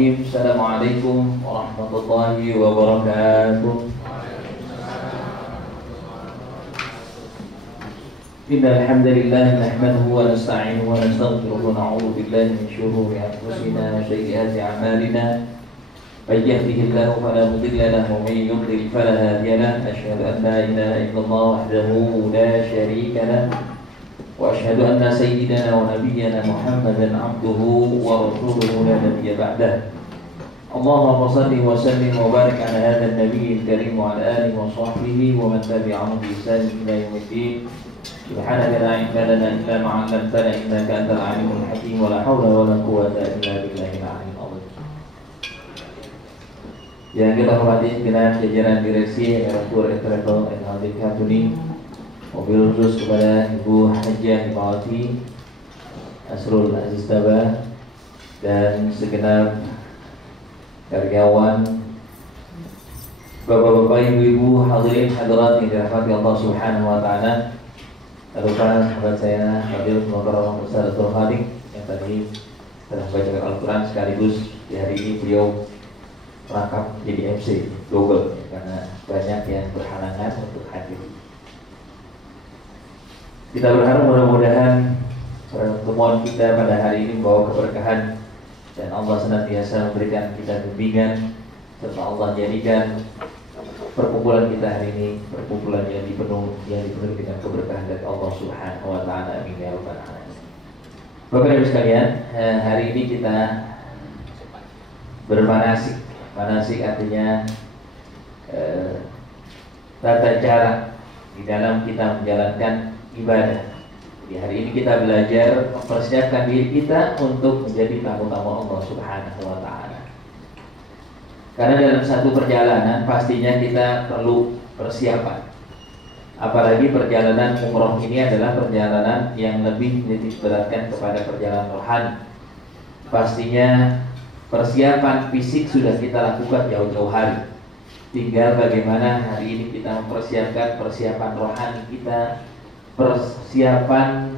Bismillahirrahmanirrahim. Assalamualaikum warahmatullahi wabarakatuh. Innal hamdalillah nahmaduhu wa nasta'inuhu wa nastaghfiruhu wa na'udzu billahi min shururi anfusina wa sayyiati a'malina. May yahdihillahu fala mudilla lahu wa may yudlil fala hadiya lahu. Asyhadu an la ilaha illallah wahdahu la syarika lahu wa asyhadu anna sayyidana wa nabiyyana Muhammadan 'abduhu wa rasuluhu la nabiyya ba'dahu. Allahumma shalli wa sallim wa barik ala hadzal nabiyil karim wa ala alihi wa sahbihi wa man tabi'ahum bi ihsan ila yaumiddin. Subhanaka la ilma lana illa ma 'allamtana innaka antal 'alimul hakim wa la haula wa la quwwata illa billahil 'aliyyil 'azim. Yang kita hormati segenap jajaran direksi Airport Travel and Holding Company, mobil khusus kepada Ibu Hajjah Himawati Asrul Aziz Tabah dan segenap karyawan, bapak-bapak, ibu-ibu, hadirin hadirat yang dirahmati Allah Subhanahu wa taala. Lakukan sahabat saya Fadil Mukarramah Ustaz Abdul Khalik yang tadi telah membacakan Al-Quran, sekaligus di hari ini beliau merangkap jadi MC double karena banyak yang berhalangan untuk hadir. Kita berharap mudah-mudahan pertemuan kita pada hari ini membawa keberkahan dan Allah senantiasa memberikan kita bimbingan, serta Allah jadikan perkumpulan kita hari ini perkumpulan yang dipenuhi dengan keberkahan dari Allah Subhanahu wa taala. Amin ya rabbal alamin. Bapak Ibu sekalian, hari ini kita bermanasik. Manasik artinya tata cara di dalam kita menjalankan ibadah. Di hari ini kita belajar mempersiapkan diri kita untuk menjadi tamu-tamu Allah Subhanahu wa taala. Karena dalam satu perjalanan pastinya kita perlu persiapan. Apalagi perjalanan umroh ini adalah perjalanan yang lebih dititikberatkan kepada perjalanan rohani. Pastinya persiapan fisik sudah kita lakukan jauh-jauh hari. Tinggal bagaimana hari ini kita mempersiapkan persiapan rohani kita, persiapan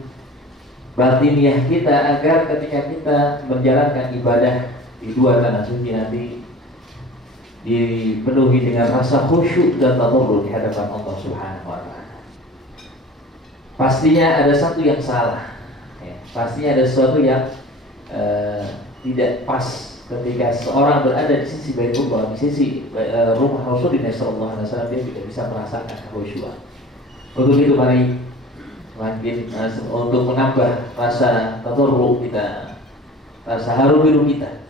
batiniah kita, agar ketika kita menjalankan ibadah di dua tanah suci nanti dipenuhi dengan rasa khusyuk dan tadarrur di hadapan Allah Subhanahu wa taala. Pastinya ada satu yang salah, ya. Pastinya ada sesuatu yang tidak pas ketika seorang berada di sisi Baitullah, di sisi rumah Rasulullah sallallahu alaihi wasallam, dia tidak bisa merasakan kekhusyuan. Untuk itu mari makin untuk menambah rasa tadarrur kita, rasa haru biru kita,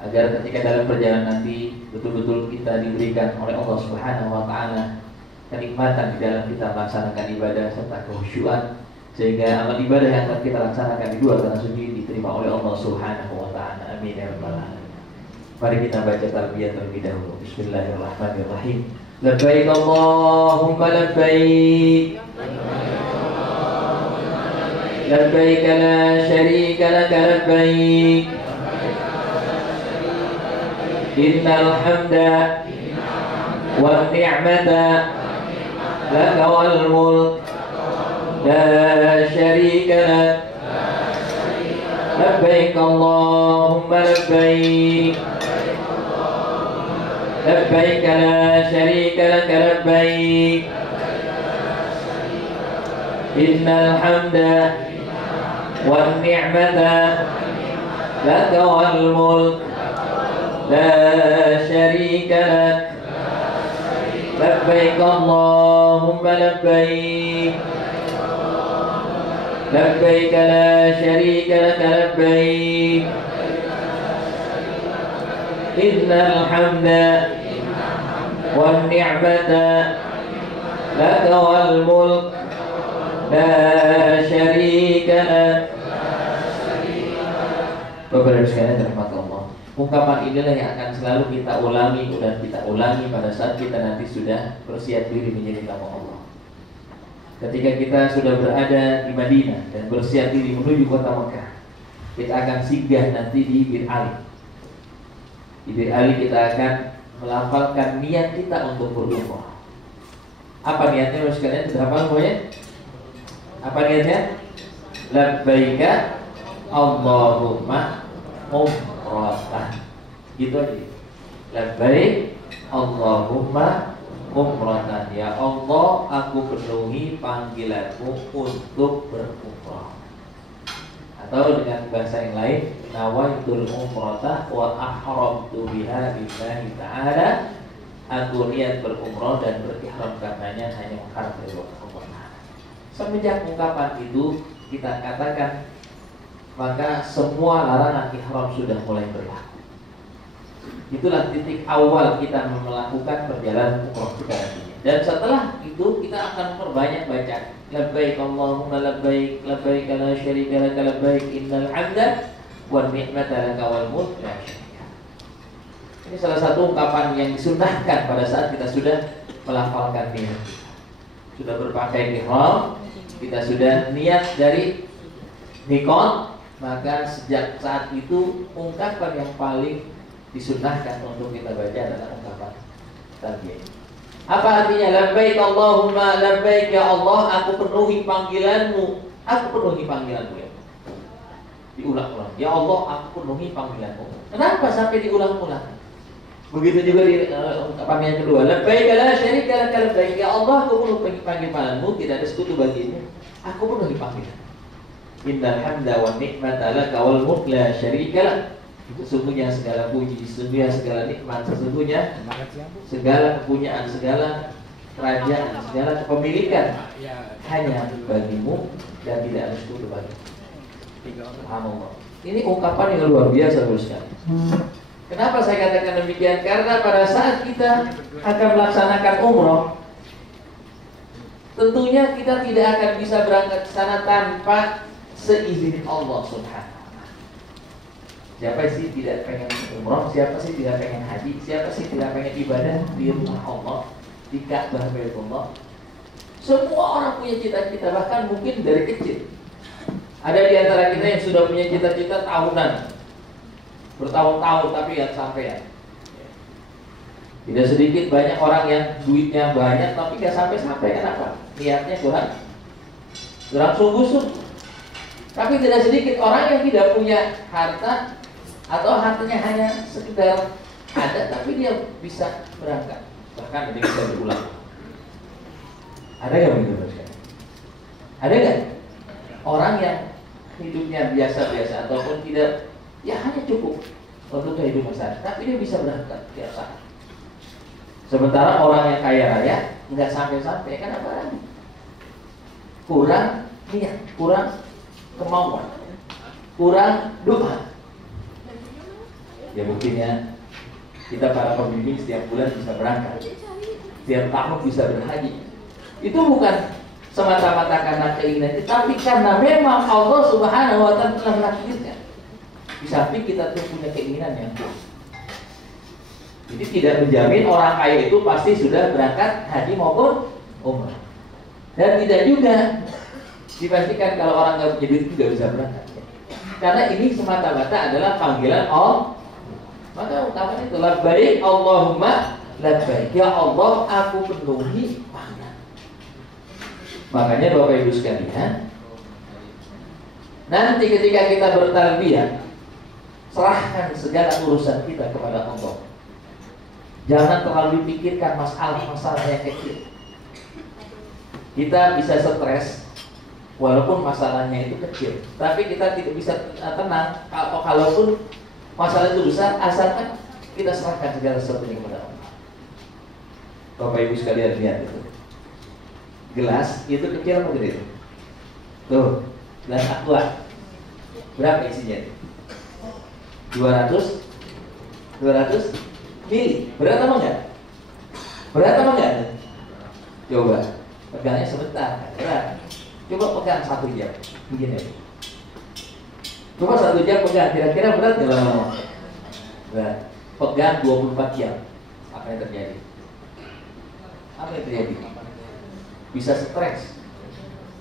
agar ketika dalam perjalanan nanti betul-betul kita diberikan oleh Allah Subhanahu wa taala kenikmatan di dalam kita melaksanakan ibadah serta kekhusyuan, sehingga amal ibadah yang akan kita laksanakan di dua tanah suci diterima oleh Allah Subhanahu wa taala. Amin ya rabbal alamin. Mari kita baca talbiyah terlebih dahulu. Bismillahirrahmanirrahim. Labbaik Allahumma labbaik. Labbaik la syarika laka labbaik. Innal hamda wan ni'mata laka wal mulk la syarika lak. Labbaik Allahumma labbaik. Labbaik la syarika laka labbaik. Innal hamda wan ni'mata laka wal mulk la syarika lak. Labbaik Allahumma labbaik. Labbaik la syarika laka labbaik. Innal hamda wan ni'mata laka wal mulk la syarika lak. Bapak-bapak sekalian dirahmati Allah, ungkapan inilah yang akan selalu kita ulangi dan kita ulangi pada saat kita nanti sudah bersiap diri menjadi tamu Allah. Ketika kita sudah berada di Madinah dan bersiap diri menuju kota Mekah, kita akan singgah nanti di Bir Ali. Di Bir Ali kita akan melafalkan niat kita untuk berumrah. Apa niatnya Bapak sekalian? Sudah hafal semuanya? Apa niatnya? Labbaika Allahumma umratan. Gitu aja. Labbaik Allahumma umratan, ya Allah aku penuhi panggilanmu untuk berumrah. Atau dengan bahasa yang lain, nawaitul umrata wa ahramtu biha lillahi ta'ala, aku niat berumrah dan berihram karenanya hanya menghargai Allah. Semenjak ungkapan itu kita katakan, maka semua larangan ihram sudah mulai berlaku. Itulah titik awal kita melakukan perjalanan umrah kita nantinya. Dan setelah itu kita akan perbanyak baca labbaik Allahumma labbaik, labbaik la syarika lak, labbaik innal hamda wan ni'mata laka wal mulk la syarika. Ini salah satu ungkapan yang disunnahkan pada saat kita sudah melafalkan niat. Sudah berpakaian ihram, kita sudah niat dari miqat, maka sejak saat itu ungkapan yang paling disunnahkan untuk kita baca adalah ungkapan talbiyah. Apa artinya labbaik Allahumma labbaik, ya Allah aku penuhi panggilanmu, aku penuhi panggilanmu ya. Diulang-ulang, ya Allah aku penuhi panggilanmu. Kenapa sampai diulang-ulang? Begitu juga di ungkapan yang kedua, labbaik la syarika lak, labbaik, ya Allah aku penuhi panggilanmu, tidak ada sekutu bagimu, aku penuhi panggilan. Innal hamda wan ni'mata laka wal mulk la syarika lak. Sesungguhnya segala puji, sesungguhnya segala nikmat, sesungguhnya segala kepunyaan, segala kerajaan, segala kepemilikan hanya bagimu dan tidak ada sekutu bagimu. Subhanallah. Ini ungkapan yang luar biasa sekali. Kenapa saya katakan demikian? Karena pada saat kita akan melaksanakan umroh, tentunya kita tidak akan bisa berangkat ke sana tanpa seizin Allah Subhanahu. Siapa sih tidak pengen umroh? Siapa sih tidak pengen haji? Siapa sih tidak pengen ibadah di rumah Allah, di Ka'bah Baitullah? Semua orang punya cita-cita, bahkan mungkin dari kecil. Ada di antara kita yang sudah punya cita-cita tahunan, bertahun-tahun tapi nggak sampai. Tidak sedikit banyak orang yang duitnya banyak tapi nggak sampai-sampai. Kenapa? Niatnya kurang sungguh-sungguh. Tapi tidak sedikit orang yang tidak punya harta, atau hartanya hanya sekedar ada tapi dia bisa berangkat, bahkan dia bisa berulang. Ada nggak begitu Pak? Ada nggak orang yang hidupnya biasa-biasa ataupun tidak, ya hanya cukup untuk kehidupan sehari, tapi dia bisa berangkat tiap saat. Sementara orang yang kaya raya nggak sampai-sampai, kenapa? Kurang niat, kurang kemauan, kurang doa. Ya buktinya kita para pembimbing setiap bulan bisa berangkat, setiap tahun bisa berhaji. Itu bukan semata-mata karena keinginan, tapi karena memang Allah Subhanahu wa Ta'ala telah menakdirkan. Di samping kita tuh punya keinginan yang kuat. Jadi tidak menjamin orang kaya itu pasti sudah berangkat haji maupun umrah. Dan tidak juga dipastikan kalau orang nggak punya duit juga bisa berangkat. Karena ini semata-mata adalah panggilan Allah. Maka ungkapan itu labbaik Allahumma labbaik, ya Allah aku penuhi panggilan. Makanya Bapak Ibu sekalian, nanti ketika kita bertalbiyah, serahkan segala urusan kita kepada Allah. Jangan terlalu dipikirkan masalah-masalah yang kecil. Kita bisa stres walaupun masalahnya itu kecil, tapi kita tidak bisa tenang kalaupun masalah itu besar, asalkan kita serahkan segala sesuatunya kepada Allah. Bapak Ibu sekalian lihat itu. Gelas itu kecil apa gede? Tuh, gelas aqua. Berapa isinya? 200 mili. Berat apa enggak? Berat apa enggak? Coba pegangnya sebentar, berat. Coba pegang 1 jam, begini. Coba 1 jam pegang, kira-kira berat nggak lama? Berat. Pegang 24 jam, apa yang terjadi? Apa yang terjadi? Bisa stres,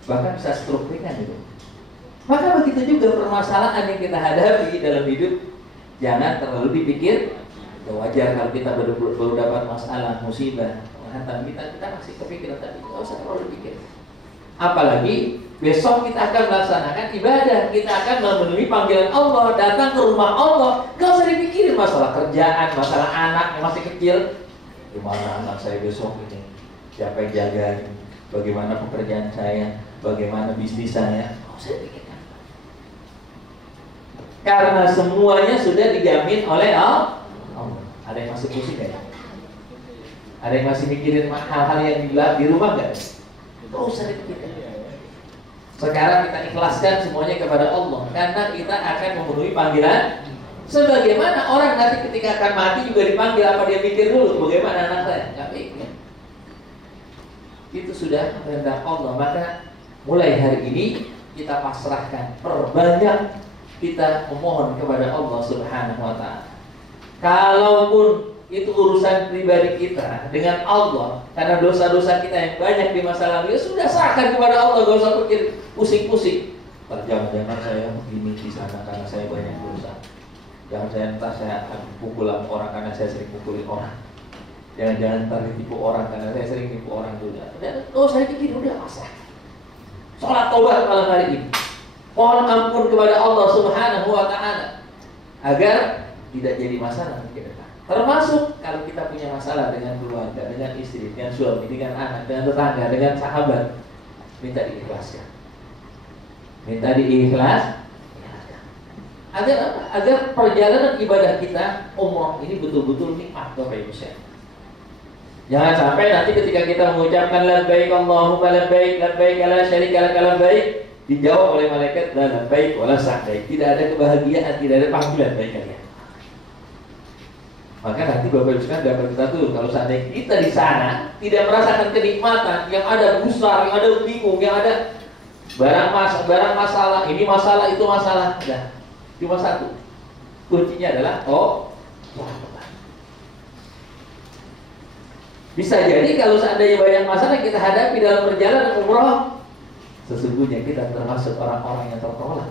bahkan bisa stroke ringan gitu. Maka begitu juga permasalahan yang kita hadapi dalam hidup, jangan terlalu dipikir. Ya wajar kalau kita baru dapat masalah, musibah, menghantam kita masih kepikiran tadi, nggak usah terlalu dipikir. Apalagi besok kita akan melaksanakan ibadah, kita akan memenuhi panggilan Allah, datang ke rumah Allah. Gak usah dipikirin masalah kerjaan, masalah anak yang masih kecil. Gimana anak saya besok ini? Siapa yang jaga? Bagaimana pekerjaan saya? Bagaimana bisnis saya? Gak usah dipikirkan. Karena semuanya sudah dijamin oleh Allah. Ada yang masih pusing gak? Ada yang masih mikirin hal-hal yang di rumah gak? Gak usah dipikirkan. Sekarang kita ikhlaskan semuanya kepada Allah, karena kita akan memenuhi panggilan. Sebagaimana orang nanti ketika akan mati juga dipanggil, apa dia mikir dulu bagaimana anak saya? Gak mikir. Itu sudah kehendak Allah. Maka mulai hari ini kita pasrahkan, perbanyak kita memohon kepada Allah Subhanahu wa ta'ala. Kalaupun itu urusan pribadi kita dengan Allah, karena dosa-dosa kita yang banyak di masa lalu, ya sudah serahkan kepada Allah, gak usah pikir pusing-pusing. Jangan-jangan saya begini di sana karena saya banyak dosa. Jangan-jangan entah saya akan pukul orang karena saya sering pukulin orang. Jangan-jangan entar ditipu orang karena saya sering tipu orang juga. Dan saya pikir udah pasrah. Sholat taubat malam hari ini, mohon ampun kepada Allah Subhanahu wa ta'ala agar tidak jadi masalah ke depan. Termasuk kalau kita punya masalah dengan keluarga, dengan istri, dengan suami, dengan anak, dengan tetangga, dengan sahabat, minta diikhlaskan. Minta diikhlaskan. Agar perjalanan ibadah kita umroh ini betul-betul nikmat, Bapak Ibu sekalian. Jangan sampai nanti ketika kita mengucapkan labbaik Allahumma labbaik, labbaik la syarika lak labbaik, dijawab oleh malaikat la labbaik wala sa'daik. Tidak ada kebahagiaan, tidak ada panggilan bagi kalian. Maka nanti Bapak Ibu sekalian dapat kita tuh, kalau seandainya kita di sana tidak merasakan kenikmatan, yang ada gusar, yang ada bingung, yang ada barang masalah, ini masalah, itu masalah, udah cuma satu. Kuncinya adalah bisa jadi kalau seandainya banyak masalah yang kita hadapi dalam perjalanan umroh, sesungguhnya kita termasuk orang-orang yang tertolak.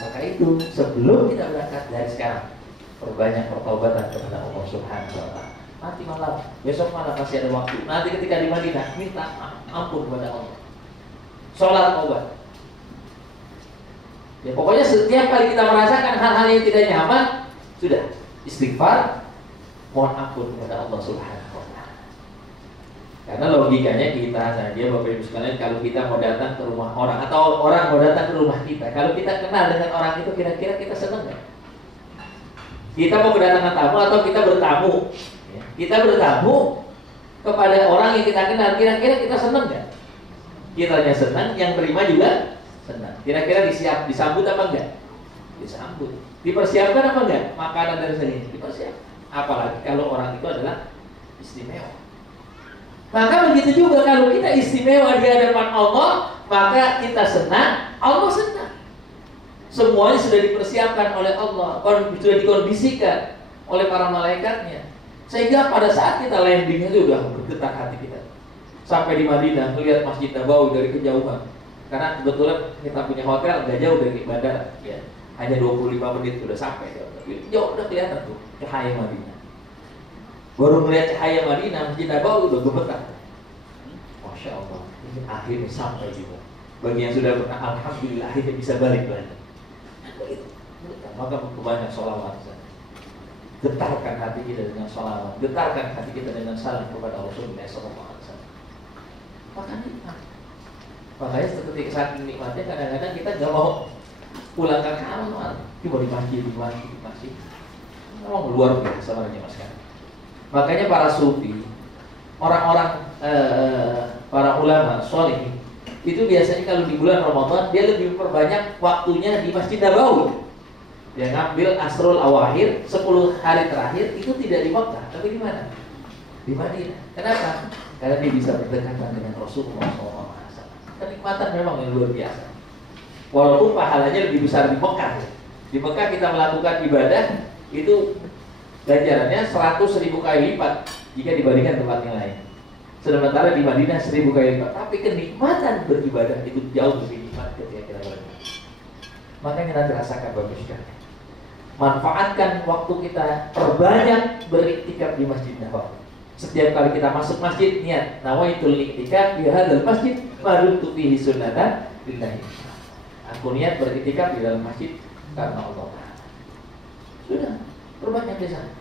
Maka itu sebelum kita berangkat dari sekarang, perbanyak pertobatan kepada Allah Subhanahu wa ta'ala. Nanti malam, besok malam masih ada waktu. Nanti ketika di Madinah, minta ampun kepada Allah. Sholat taubat. Ya pokoknya setiap kali kita merasakan hal-hal yang tidak nyaman, sudah istighfar, mohon ampun kepada Allah Subhanahu wa ta'ala. Karena logikanya kita saja Bapak Ibu sekalian, kalau kita mau datang ke rumah orang atau orang mau datang ke rumah kita, kalau kita kenal dengan orang itu, kira-kira kita senang nggak? Kita mau kedatangan tamu atau kita bertamu? Kita bertamu kepada orang yang kita kenal, kira-kira kita senang nggak? Kitanya senang, yang terima juga senang. Kira-kira disambut apa enggak? Disambut. Dipersiapkan apa enggak? Makanan dan sebagainya dipersiapkan. Apalagi kalau orang itu adalah istimewa. Maka begitu juga kalau kita istimewa di hadapan Allah, maka kita senang, Allah senang. Semuanya sudah dipersiapkan oleh Allah, sudah dikondisikan oleh para malaikatnya, sehingga pada saat kita landing itu sudah bergetar hati kita. Sampai di Madinah melihat Masjid Nabawi dari kejauhan, karena kebetulan kita punya hotel gak jauh dari bandara, ya, hanya 25 menit sudah sampai. Jauh udah kelihatan tuh cahaya Madinah. Baru melihat cahaya Madinah, Masjid Nabawi udah gemetar. Masya Allah, ini akhirnya sampai juga. Bagi yang sudah pernah, alhamdulillah akhirnya bisa balik lagi. Maka banyak sholawat. Getarkan hati kita dengan sholawat, getarkan hati kita dengan salam kepada Rasulullah SAW. Maka nikmat. Makanya ketika saat nikmatnya kadang-kadang kita nggak mau pulang ke kamar, cuma di masjid. Memang luar biasa makanya mas kan. Makanya para sufi, orang-orang para ulama soleh itu biasanya kalau di bulan Ramadan dia lebih memperbanyak waktunya di Masjid Nabawi. Dia ngambil asrul awakhir 10 hari terakhir itu tidak di Makkah, tapi di mana? Di Madinah. Kenapa? Karena dia bisa berdekatan dengan Rasulullah SAW. Kenikmatan memang yang luar biasa. Walaupun pahalanya lebih besar di Mekah. Di Mekah kita melakukan ibadah itu ganjarannya 100.000 kali lipat jika dibandingkan tempat yang lain. Sementara di Madinah 1000 kali lipat. Tapi kenikmatan beribadah itu jauh lebih nikmat ketika kita beribadah. Makanya nanti rasakan bagus sekali. Manfaatkan waktu kita, perbanyak beriktikaf di Masjid Nabawi. Setiap kali kita masuk masjid, niat nawaitul iktikaf di hadzal masjid Madumtu fihi sunnatan lillahi. Aku niat beriktikaf di dalam masjid karena Allah. Sudah, perbanyak di sana.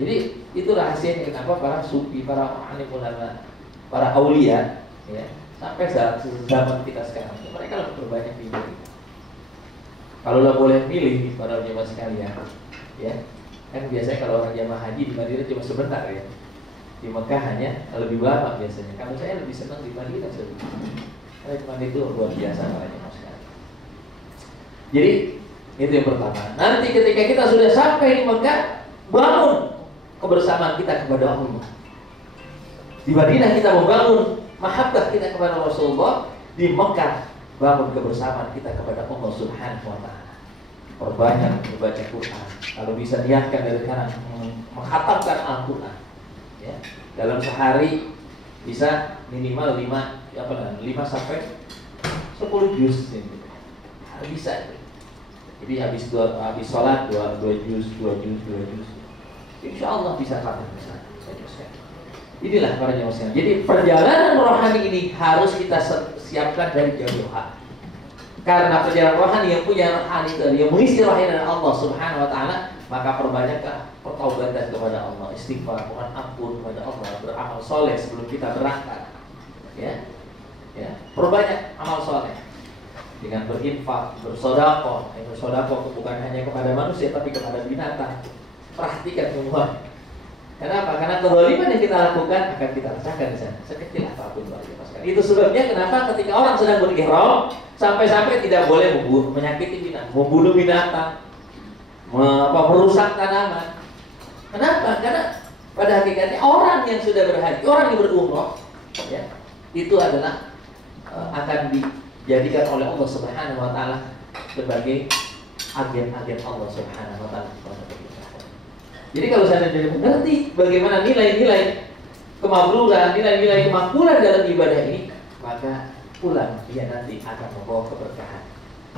Jadi itu rahasianya kenapa para sufi, para alim ulama, para aulia, ya, sampai zaman kita sekarang, mereka lebih berbanyak di Madinah. Kalau lah boleh milih para jemaah sekalian, ya, kan biasanya kalau orang jemaah haji di Madinah cuma sebentar ya. Di Mekah hanya lebih lama biasanya. Kalau saya lebih senang di Madinah sebenarnya. Karena cuma itu luar biasa para jemaah sekalian. Jadi itu yang pertama. Nanti ketika kita sudah sampai di Mekah, bangun kebersamaan kita kepada Allah. Di Madinah kita membangun mahabbah kita kepada Rasulullah. Di Mekah bangun kebersamaan kita kepada Allah Subhanahu wa Ta'ala. Perbanyak membaca Quran. Kalau bisa niatkan dari sekarang menghatamkan Al-Quran. Ya, dalam sehari bisa minimal 5 sampai 10 juz gitu. Bisa itu. Jadi habis sholat 2 juz. Insya Allah bisa khatam besar. Inilah para jemaah sekalian. Jadi perjalanan rohani ini harus kita siapkan dari jauh-jauh. Karena perjalanan rohani yang punya rohani itu, yang mengisi rohani dari Allah Subhanahu wa Ta'ala, maka perbanyaklah pertaubatan kepada Allah, istighfar, mohon ampun kepada Allah, beramal soleh sebelum kita berangkat. Ya, perbanyak amal soleh dengan berinfak, bersedekah. Bersedekah bukan hanya kepada manusia tapi kepada binatang. Perhatikan semua. Kenapa? Karena kezaliman yang kita lakukan akan kita rasakan di sana, sekecil apapun. Itu sebabnya kenapa ketika orang sedang berihram sampai-sampai tidak boleh menyakiti binatang, membunuh binatang, merusak tanaman. Kenapa? Karena pada hakikatnya orang yang sudah berhaji, orang yang berumrah, ya, itu adalah akan dijadikan oleh Allah Subhanahu wa Ta'ala sebagai agen-agen Allah Subhanahu wa Ta'ala. Jadi kalau saya tidak mengerti bagaimana nilai-nilai kemabruran, nilai-nilai kemakmuran dalam ibadah ini, maka pulang dia nanti akan membawa keberkahan.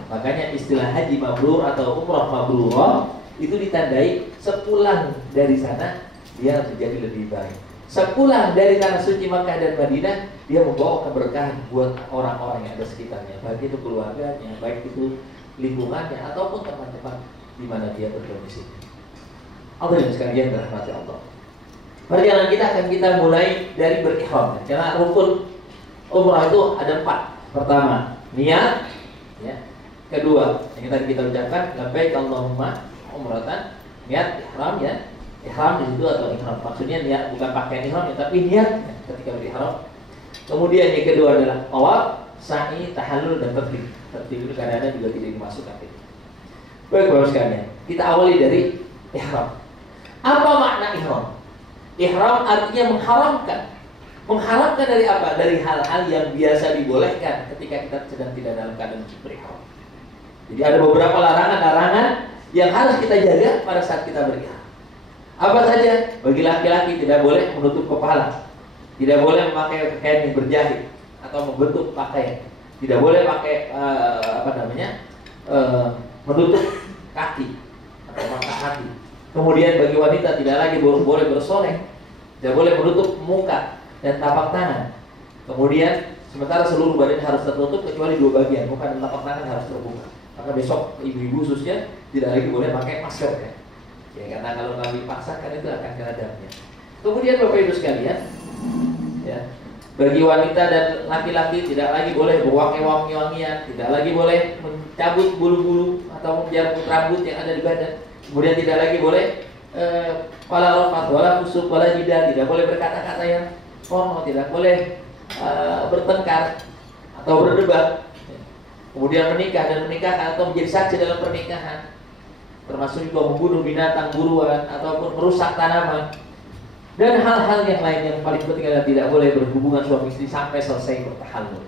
Makanya istilah haji mabrur atau umrah mabrurah itu ditandai sepulang dari sana dia menjadi lebih baik. Sepulang dari tanah suci Makkah dan Madinah, dia membawa keberkahan buat orang-orang yang ada sekitarnya, baik itu keluarganya, baik itu lingkungannya, ataupun teman-teman di mana dia berdomisili. Allah yang sekalian berahmati Allah. Perjalanan kita akan kita mulai dari berihram. Karena rukun umrah itu ada 4. Pertama, niat, ya. Kedua, yang tadi kita ucapkan, labbaik Allahumma umratan, niat ihram, ya. Ihram di situ atau ihram. Maksudnya niat bukan pakaian ihram, ya, tapi niat ketika berihram. Kemudian yang kedua adalah tawaf, sa'i, tahallul dan tertib. Tertib itu kadang-kadang juga tidak dimasukkan. Baik, Bapak sekalian, kita awali dari ihram. Apa makna ihram? Ihram artinya mengharamkan. Mengharamkan dari apa? Dari hal-hal yang biasa dibolehkan ketika kita sedang tidak dalam keadaan berihram. Jadi ada beberapa larangan-larangan yang harus kita jaga pada saat kita berihram. Apa saja? Bagi laki-laki tidak boleh menutup kepala, tidak boleh memakai pakaian yang berjahit atau membentuk pakaian, tidak boleh pakai menutup kaki atau mata kaki. Kemudian bagi wanita tidak lagi boleh bersolek, tidak boleh menutup muka dan tapak tangan. Kemudian sementara seluruh badan harus tertutup kecuali 2 bagian, muka dan tapak tangan harus terbuka. Maka besok ibu-ibu khususnya tidak lagi boleh pakai masker, ya. Ya, karena kalau kami paksakan itu akan kena damnya. Kemudian Bapak Ibu sekalian, ya, bagi wanita dan laki-laki tidak lagi boleh berwangi-wangian, tidak lagi boleh mencabut bulu-bulu atau menjarbut rambut yang ada di badan. Kemudian tidak lagi boleh wala rafat, wala fusuk, wala jidah, tidak boleh berkata-kata yang porno, tidak boleh bertengkar atau berdebat. Kemudian menikah dan menikahkan atau menjadi saksi dalam pernikahan, termasuk juga membunuh binatang buruan ataupun merusak tanaman dan hal-hal yang lain yang paling penting adalah tidak boleh berhubungan suami istri sampai selesai bertahallul.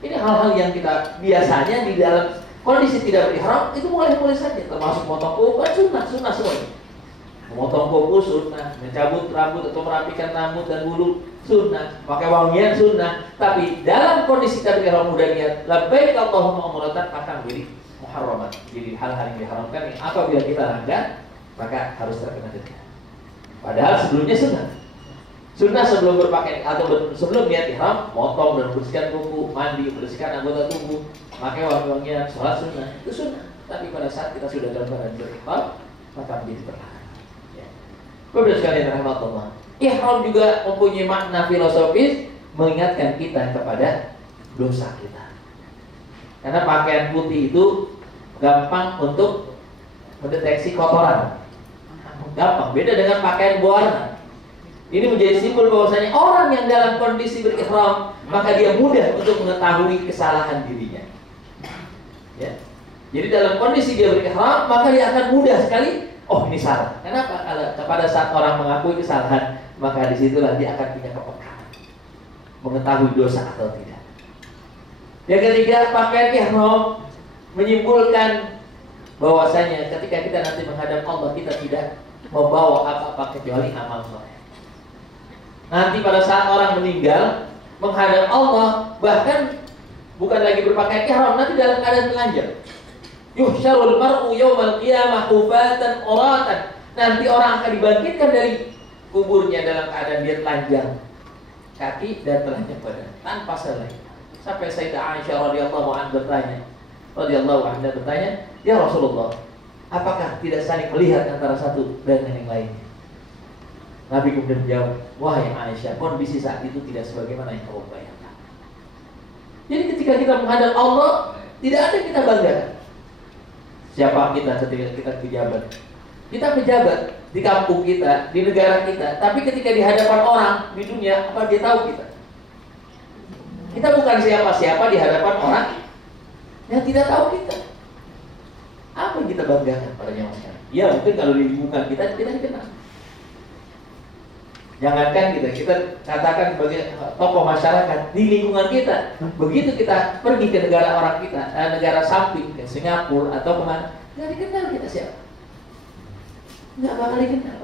Ini hal-hal yang kita biasanya di dalam kondisi tidak berihram itu boleh-boleh saja, termasuk potong kuku kan sunnah semuanya. Memotong kuku sunnah, mencabut rambut atau merapikan rambut dan bulu sunnah, pakai wangian sunnah. Tapi dalam kondisi kita berihram mudah niat labbaik Allahumma umratan, maka menjadi muharramat. Jadi hal-hal yang diharamkan yang apabila kita langgar maka harus terkena denda. Padahal sebelumnya sunnah. Sunnah sebelum berpakaian atau sebelum niat ihram, motong dan bersihkan kuku, mandi, bersihkan anggota tubuh, pakai wangi-wangian, sholat sunnah, itu sunnah. Tapi pada saat kita sudah dalam keadaan berihram, maka menjadi terlarang. Ya. Bapak sekalian rahmatullah. Ihram juga mempunyai makna filosofis, mengingatkan kita kepada dosa kita. Karena pakaian putih itu gampang untuk mendeteksi kotoran. Gampang, beda dengan pakaian berwarna. Ini menjadi simbol bahwasanya orang yang dalam kondisi berihram, maka dia mudah untuk mengetahui kesalahan dirinya. Ya. Jadi dalam kondisi dia berihram, maka dia akan mudah sekali, oh ini salah. Kenapa? Kalau pada saat orang mengakui kesalahan, maka disitulah dia akan punya kepekaan, mengetahui dosa atau tidak. Yang ketiga, pakaian ihram menyimpulkan bahwasanya ketika kita nanti menghadap Allah, kita tidak membawa apa-apa kecuali amal soleh. Nanti pada saat orang meninggal menghadap Allah, bahkan bukan lagi berpakaian ihram, nanti dalam keadaan telanjang. Yuhsyarul mar'u yaumal qiyamah hufatan uratan. Nanti orang akan dibangkitkan dari kuburnya dalam keadaan dia telanjang kaki dan telanjang badan, tanpa selai. Sampai Sayyidah Aisyah radhiyallahu anha bertanya, "Ya Rasulullah, apakah tidak saling melihat antara satu dan yang lainnya?" Nabi kemudian menjawab, "Wahai Aisyah, kondisi saat itu tidak sebagaimana yang kamu bayangkan." Jadi ketika kita menghadap Allah, tidak ada yang kita banggakan. Siapa kita ketika kita pejabat? Kita pejabat di kampung kita, di negara kita. Tapi ketika di hadapan orang di dunia, apa dia tahu kita? Kita bukan siapa-siapa di hadapan orang yang tidak tahu kita. Apa yang kita banggakan pada zaman sekarang? Ya mungkin kalau di lingkungan kita dikenal. Jangankan kita katakan sebagai tokoh masyarakat di lingkungan kita. Begitu kita pergi ke negara orang kita, negara samping, ke Singapura atau kemana, nggak dikenal kita siapa. Nggak bakal dikenal.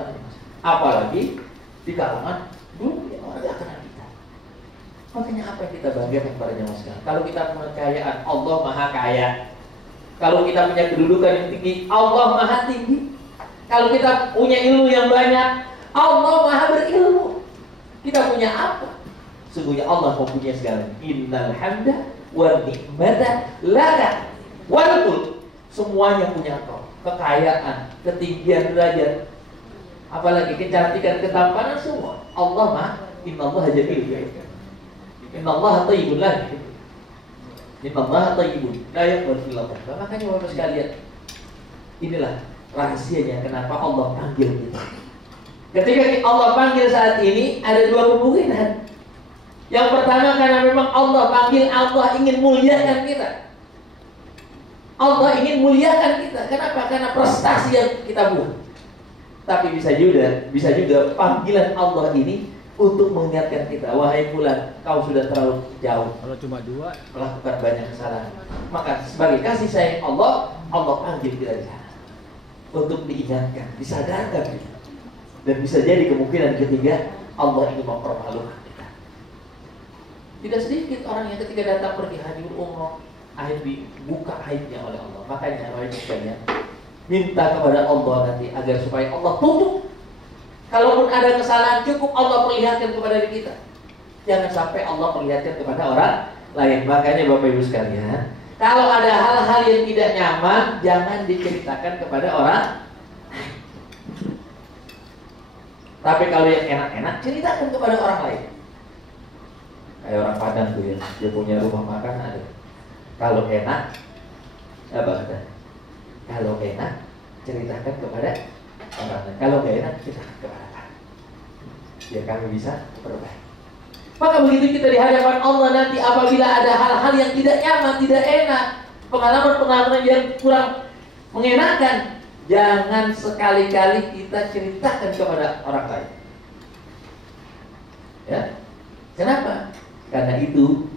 Apalagi di kalangan dunia orang nggak kenal kita. Makanya apa yang kita banggakan pada zaman sekarang? Kalau kita punya kekayaan, Allah Maha Kaya. Kalau kita punya kedudukan yang tinggi, Allah Maha Tinggi. Kalau kita punya ilmu yang banyak, Allah Maha berilmu. Kita punya apa? Sungguhnya Allah mempunyai segalanya. Innal hamda wa ni'mata laka wal mulk. Semuanya punya Engkau. Kekayaan, ketinggian derajat, apalagi kecantikan, ketampanan, semua Allah Maha. Innallaha jamil. Innallaha thayyibun lagi. Innallaha thayyibun la yaqbalu illa thayyib. Makanya Bapak sekalian, inilah rahasianya kenapa Allah panggil kita. Ketika Allah panggil saat ini, ada dua kemungkinan. Yang pertama, karena memang Allah panggil, Allah ingin muliakan kita. Allah ingin muliakan kita. Kenapa? Karena prestasi yang kita buat. Tapi bisa juga panggilan Allah ini untuk mengingatkan kita, wahai fulan, kau sudah terlalu jauh. Kalau cuma dua, melakukan banyak kesalahan. Maka sebagai kasih sayang Allah, Allah panggil kita di sana untuk diingatkan, disadarkan kita. Dan bisa jadi kemungkinan ketiga, Allah ingin mempermalukan kita. Tidak sedikit orang yang ketika datang pergi haji umroh, akhir dibuka aibnya oleh Allah. Makanya wahai sekalian, minta kepada Allah nanti agar supaya Allah tutup. Kalaupun ada kesalahan, cukup Allah perlihatkan kepada diri kita. Jangan sampai Allah perlihatkan kepada orang lain. Makanya Bapak Ibu sekalian, kalau ada hal-hal yang tidak nyaman, jangan diceritakan kepada orang. Tapi kalau yang enak-enak, ceritakan kepada orang lain. Kayak orang Padang tuh ya, dia punya rumah makan ada. Kalau enak, apa kata? Kalau enak, ceritakan kepada orang lain. Kalau nggak enak, ceritakan kepada kami. Biar kami bisa perbaiki. Maka begitu kita di hadapan Allah nanti, apabila ada hal-hal yang tidak nyaman, tidak enak, pengalaman-pengalaman yang kurang mengenakan, jangan sekali-kali kita ceritakan kepada orang lain. Ya, kenapa? Karena itu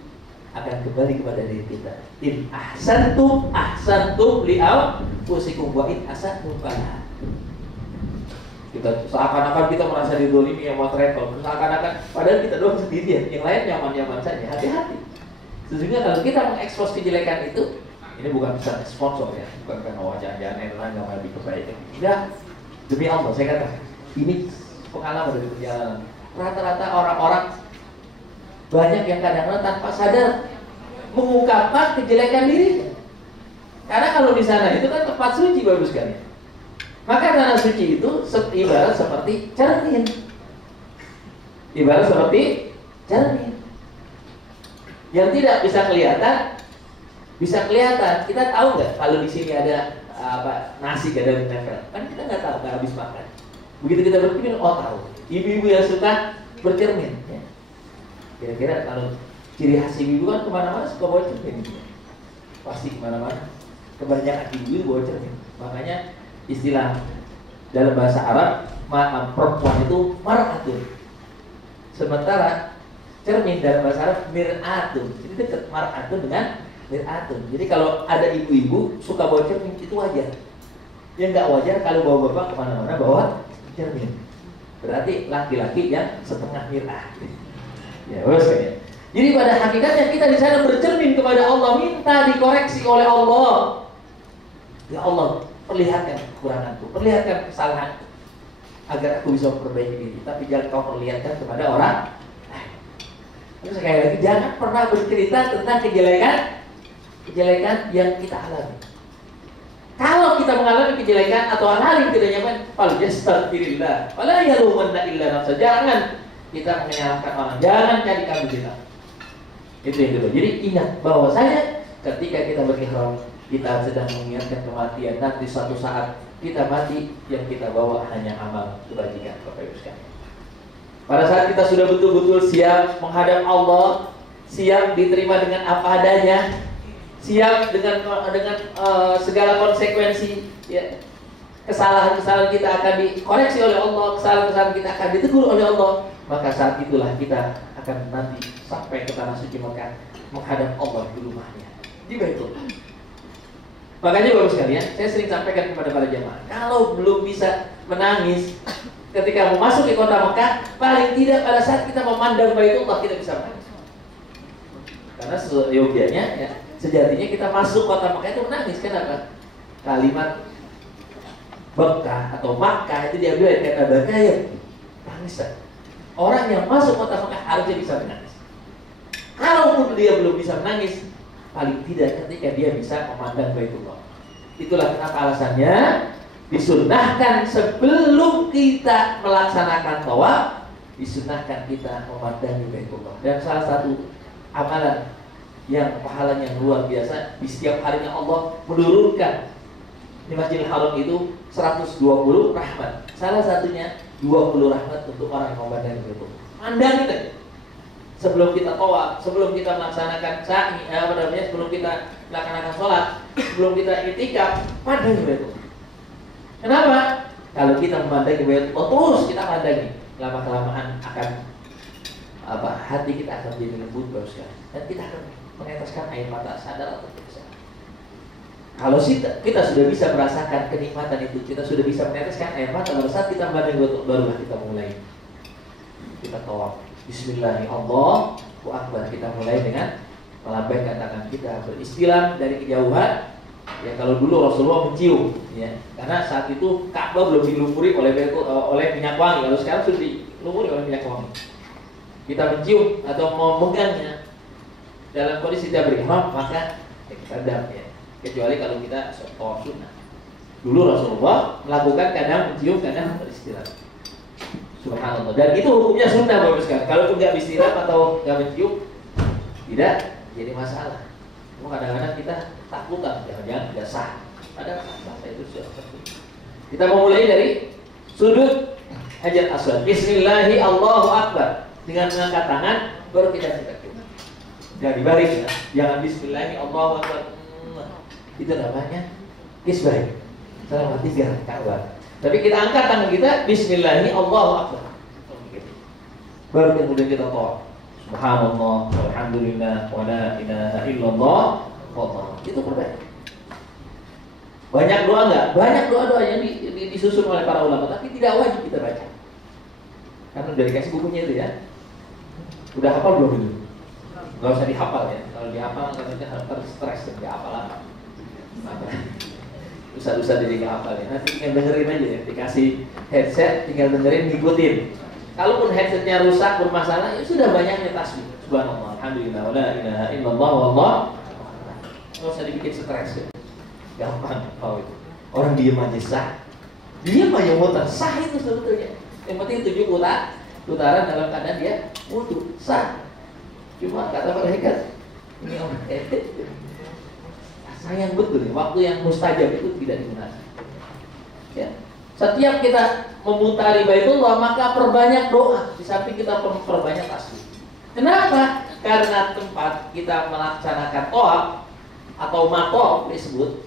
akan kembali kepada diri kita. In ahsantum li anfusikum wa in asatum falaha. Kita seakan-akan kita merasa didolimi yang mau travel, seakan-akan padahal kita doang sendirian, yang lain nyaman-nyaman saja. Hati-hati. Sesungguhnya kalau kita mengekspos kejelekan itu, ini bukan pesan sponsor ya, bukan karena jangan-jangan enak nggak mau lebih kebaikan. Tidak, demi Allah saya katakan, ini pengalaman dari perjalanan. rata-rata orang-orang banyak yang kadang-kadang tanpa sadar mengungkapkan kejelekan dirinya. Karena kalau di sana itu kan tempat suci bagus sekali. Maka tanah suci itu ibarat seperti cermin. Ibarat seperti cermin yang tidak bisa kelihatan, bisa kelihatan. Kita tahu nggak kalau di sini ada nasi gak ada menempel? Kan kita nggak tahu, nggak habis makan. Begitu kita bercermin, oh tahu. Ibu-ibu yang suka bercermin, ya. Kira-kira kalau ciri khas ibu kan kemana-mana suka bawa cermin, pasti kemana-mana. Kebanyakan ibu bawa cermin. Makanya istilah dalam bahasa Arab perempuan itu mar'atun. Sementara cermin dalam bahasa Arab mir'atun. Jadi dekat mar'atun dengan mir'atun. Jadi kalau ada ibu-ibu suka bawa cermin itu wajar. Yang nggak wajar kalau bawa bapak kemana-mana bawa cermin. Berarti laki-laki yang setengah mir'ah. Ya, bos ya. Jadi pada hakikatnya kita di sana bercermin kepada Allah, minta dikoreksi oleh Allah. Ya Allah, perlihatkan kekuranganku, perlihatkan kesalahanku, agar aku bisa memperbaiki diri. Tapi jangan kau perlihatkan kepada orang. Terus sekali lagi, jangan pernah bercerita tentang kejelekan yang kita alami. Kalau kita mengalami kejelekan atau hal-hal yang tidak nyaman, falyastaghfirillah, wala yalumanna illa nafsa. Jangan kita menyalahkan orang, jangan cari kambing kita. Itu yang kedua. Jadi ingat bahwasanya ketika kita berihram, kita sedang mengingatkan kematian. Nanti suatu saat kita mati, yang kita bawa hanya amal kebajikan, Bapak Ibu sekalian. Pada saat kita sudah betul-betul siap menghadap Allah, siap diterima dengan apa adanya, siap dengan segala konsekuensi, ya, kesalahan-kesalahan kita akan dikoreksi oleh Allah, kesalahan-kesalahan kita akan ditegur oleh Allah. Maka saat itulah kita akan nanti sampai ke tanah suci Mekah, menghadap Allah di rumahnya, di Baitullah. Makanya Bapak sekalian, saya sering sampaikan kepada para jamaah, kalau belum bisa menangis ketika memasuki kota Mekah, paling tidak pada saat kita memandang Baitullah kita bisa menangis. Karena seyogianya, ya, sejatinya kita masuk kota Mekah itu menangis. Kenapa? Kalimat Mekah atau Makkah itu diambil dari kata bakaya, tangisan. Orang yang masuk kota Mekah harusnya bisa menangis. Kalaupun dia belum bisa menangis, paling tidak ketika dia bisa memandang Baitullah. Itulah kenapa alasannya disunnahkan sebelum kita melaksanakan tawaf, disunnahkan kita memandangi Baitullah. Dan salah satu amalan yang pahalanya luar biasa, di setiap harinya Allah menurunkan di Masjidil Haram itu 120 rahmat. Salah satunya 20 rahmat untuk orang yang memandangi Baitullah. Mandangin aja. Sebelum kita tawaf, sebelum kita melaksanakan sa'i, sebelum kita melaksanakan sholat, sebelum kita i'tikaf, pandangi Baitullah. Kenapa? Kalau kita memandangi Baitullah terus kita pandangi, lama-kelamaan akan hati kita akan jadi lembut sekali, dan kita akan meneteskan air mata, sadar atau tidak sadar. Kalau kita sudah bisa merasakan kenikmatan itu, kita sudah bisa meneteskan air mata pada saat kita memandang Baitullah, barulah kita mulai kita tawaf. Bismillahirrahmanirrahim, Allahu Akbar. Kita mulai dengan melambaikan tangan kita, beristilam dari kejauhan. Ya, kalau dulu Rasulullah mencium, ya, karena saat itu Ka'bah belum dilumuri oleh minyak wangi. Kalau sekarang sudah dilumuri oleh minyak wangi. Kita mencium atau memegangnya dalam kondisi tidak berihram, maka kita dam, ya. Kecuali kalau kita tawaf sunnah. Dulu Rasulullah melakukan kadang mencium, kadang beristilam. Subhanallah. Dan itu hukumnya sunnah Bapak sekalian. Kalau nggak beristilam atau nggak mencium, tidak jadi masalah. Cuma kadang-kadang kita takutan, jangan-jangan tidak sah. Padahal sah itu sudah penting. Kita memulai dari sudut Hajar Aswad. Bismillahi Allahu Akbar. Dengan mengangkat tangan, baru kita cium. Jangan dibalik, ya. Jangan Bismillahi Allahu Akbar. Itu namanya isbah. Salah 3 Ka'bah. Tapi kita angkat tangan kita, Bismillahi Allahu Akbar. Baru kemudian kita tawaf. Subhanallah, walhamdulillah, wa la ilaha illallah, wallah. Itu berbeda. Banyak doa enggak? Banyak doa-doa yang disusun oleh para ulama, tapi tidak wajib kita baca. Karena udah dikasih bukunya itu, ya. Udah hafal belum itu? Gak usah dihafal, ya. Kalau dihafal nanti harus stres dan gak hafal apa. Usah-usah jadi gak hafal, ya. Nanti tinggal dengerin aja, ya. Dikasih headset, tinggal dengerin, ngikutin. Kalaupun headsetnya rusak, bermasalah, ya sudah banyaknya tasbih. Subhanallah, alhamdulillah, wala ilaha illallah, wallah. Nggak usah dibikin stres ya. Gampang, itu. Orang diem aja sah. Diem aja muter, sah itu sebetulnya. Yang penting 7 putaran dalam keadaan dia wudu, sah. Cuma kata mereka, ini orang sayang betul ya, waktu yang mustajab itu tidak digunakan. Ya. Setiap kita memutari Baitullah, maka perbanyak doa. Di samping kita perbanyak tasbih. Kenapa? Karena tempat kita melaksanakan tawaf atau maqam disebut,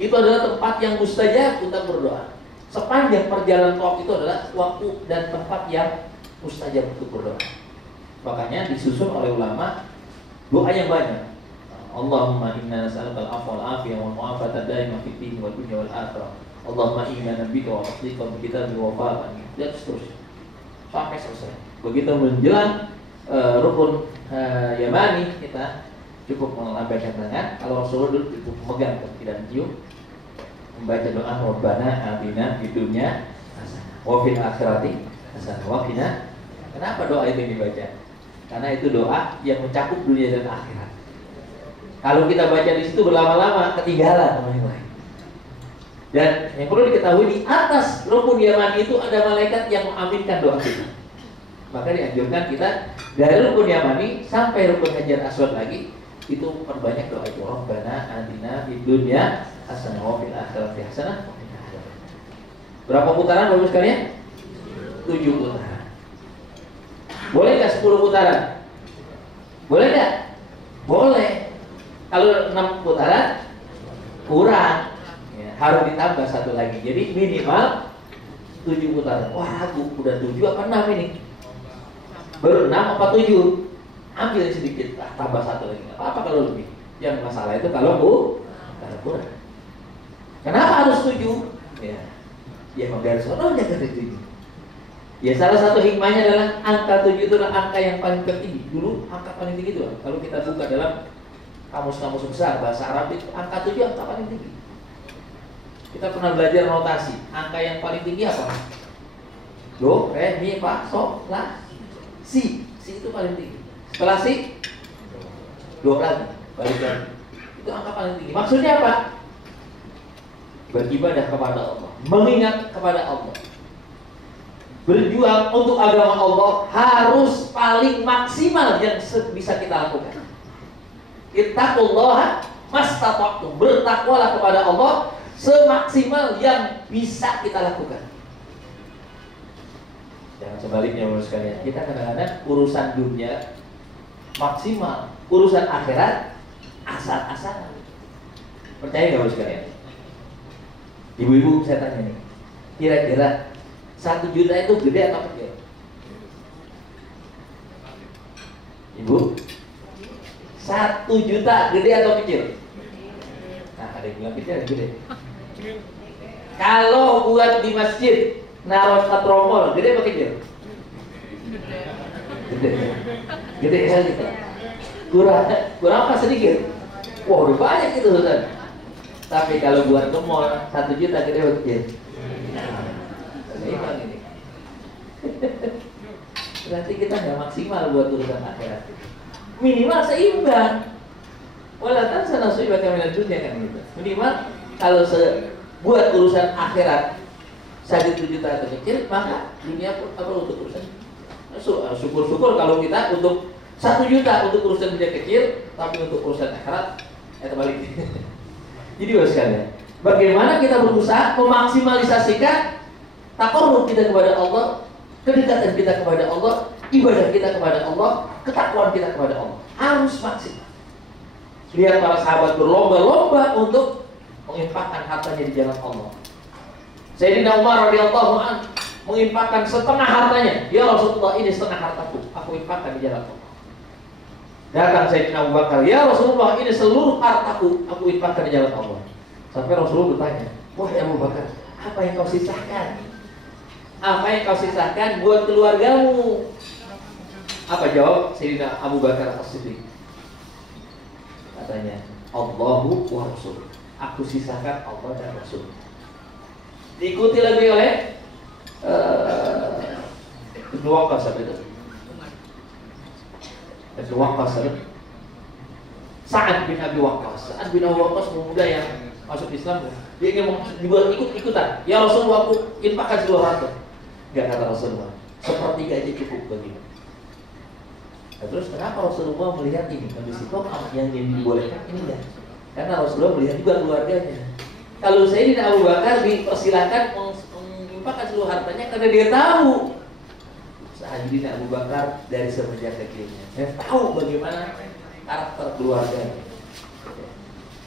itu adalah tempat yang mustajab untuk berdoa. Sepanjang perjalanan tawaf itu adalah waktu dan tempat yang mustajab untuk berdoa. Makanya disusun oleh ulama doa yang banyak. Allahumma inna nas'aluka al-'afwa wal-'afiyah wal mu'afata daimah fid din wal dunya wal akhirah. Allahumma inna nabiyaka wa tasdiqa bi kitabi wa wafa'an. Dan seterusnya sampai selesai. Begitu menjelang rukun Yamani, kita cukup melambaikan tangan. Kalau Rasulullah dulu cukup memegang tidak mencium, membaca doa Rabbana atina fid dunya hasanah wa fil akhirati hasanah wa qina. Kenapa doa itu dibaca? Karena itu doa yang mencakup dunia dan akhirat. Kalau kita baca di situ berlama-lama ketinggalan sama yang lain. Dan yang perlu diketahui, di atas rukun Yamani itu ada malaikat yang mengaminkan doa kita. Maka dianjurkan kita dari rukun Yamani sampai rukun Hajar Aswad lagi, itu perbanyak doa itu. Rabbana atina fid dunya hasanah wa fil akhirati hasanah. Berapa putaran Bapak sekalian? 7 putaran. Boleh nggak 10 putaran? Boleh nggak? Boleh. Kalau 6 putaran kurang, ya, harus ditambah 1 lagi. Jadi minimal 7 putaran. Wah, aku udah 7 apa 6 ini? Baru 6 apa 7? Ambil sedikit, tambah 1 lagi. Apa kalau lebih? Yang masalah itu kalau kurang. Kenapa harus 7? Ya menggaris sononya dari 7. Ya salah satu hikmahnya adalah angka 7 itu adalah angka yang paling tertinggi. Dulu angka paling tinggi itu kalau kita buka dalam kamus-kamus besar bahasa Arab itu angka 7 angka paling tinggi. Kita pernah belajar notasi. Angka yang paling tinggi apa? Do, re, mi, fa, sol, la, si. Si itu paling tinggi. Setelah si, do lagi, balik lagi. Itu angka paling tinggi. Maksudnya apa? Beribadah kepada Allah, mengingat kepada Allah, berjuang untuk agama Allah harus paling maksimal yang bisa kita lakukan. Ittaqullaha mastata'tum, bertakwalah kepada Allah semaksimal yang bisa kita lakukan. Jangan sebaliknya Bapak sekalian. Kita kadang-kadang urusan dunia maksimal, urusan akhirat asal-asalan. Percaya nggak Bapak sekalian? Ibu-ibu saya tanya nih, kira-kira 1 juta itu gede atau kecil? Ibu, 1 juta gede atau kecil? Nah, ada yang bilang kecil, ada yang gede. Kalau buat di masjid naruh katromol, gede apa kecil? Gede. Gede sekali. Kurang apa sedikit? Wah, udah banyak itu Ustaz. Tapi kalau buat ke mall 1 juta gede apa kecil? Seimbang ini. Berarti kita nggak maksimal buat urusan akhirat. Minimal seimbang. Wala tansa nasibaka minad dunya kan gitu. Minimal kalau buat urusan akhirat saja 7 juta atau kecil, maka dunia pun apa untuk urusan. Syukur-syukur kalau kita untuk 1 juta untuk urusan dunia kecil, tapi untuk urusan akhirat terbalik. Jadi sekalian, bagaimana kita berusaha memaksimalisasikan taqarrub kita kepada Allah, kedekatan kita kepada Allah, ibadah kita kepada Allah, ketakwaan kita kepada Allah harus maksimal. Lihat para sahabat berlomba-lomba untuk menginfakkan hartanya di jalan Allah. Sayyidina Umar radhiyallahu anhu menginfakkan setengah hartanya. Ya Rasulullah, ini setengah hartaku, aku infakkan di jalan Allah. Datang Sayyidina Abu Bakar, ya Rasulullah, ini seluruh hartaku, aku infakkan di jalan Allah. Sampai Rasulullah bertanya, wahai Abu Bakar, apa yang kau sisakan? Apa yang kau sisakan buat keluargamu? Apa jawab Sayyidina Abu Bakar As-Siddiq? Katanya, Allahu wa Rasul. Aku sisakan Allah dan Rasul. Diikuti lagi oleh Ibnu Ibnu Waqqas apa itu? Ibnu Waqqas apa? Sa'ad bin Abi Waqqas. Sa'ad bin Abi Waqqas pemuda yang masuk Islam. Dia ingin dibuat ikut-ikutan. Ya Rasulullah, aku infakkan seluruh harta. Enggak, kata Rasulullah, sepertiga aja cukup bagimu. Nah, terus kenapa Rasulullah melihat ini kondisi kok yang dibolehkan ini enggak? Karena Rasulullah melihat juga keluarganya. Kalau Sayyidina Abu Bakar dipersilakan menginfakkan seluruh hartanya karena dia tahu Sayyidina Abu Bakar dari semenjak kecilnya, dia tahu bagaimana karakter keluarganya.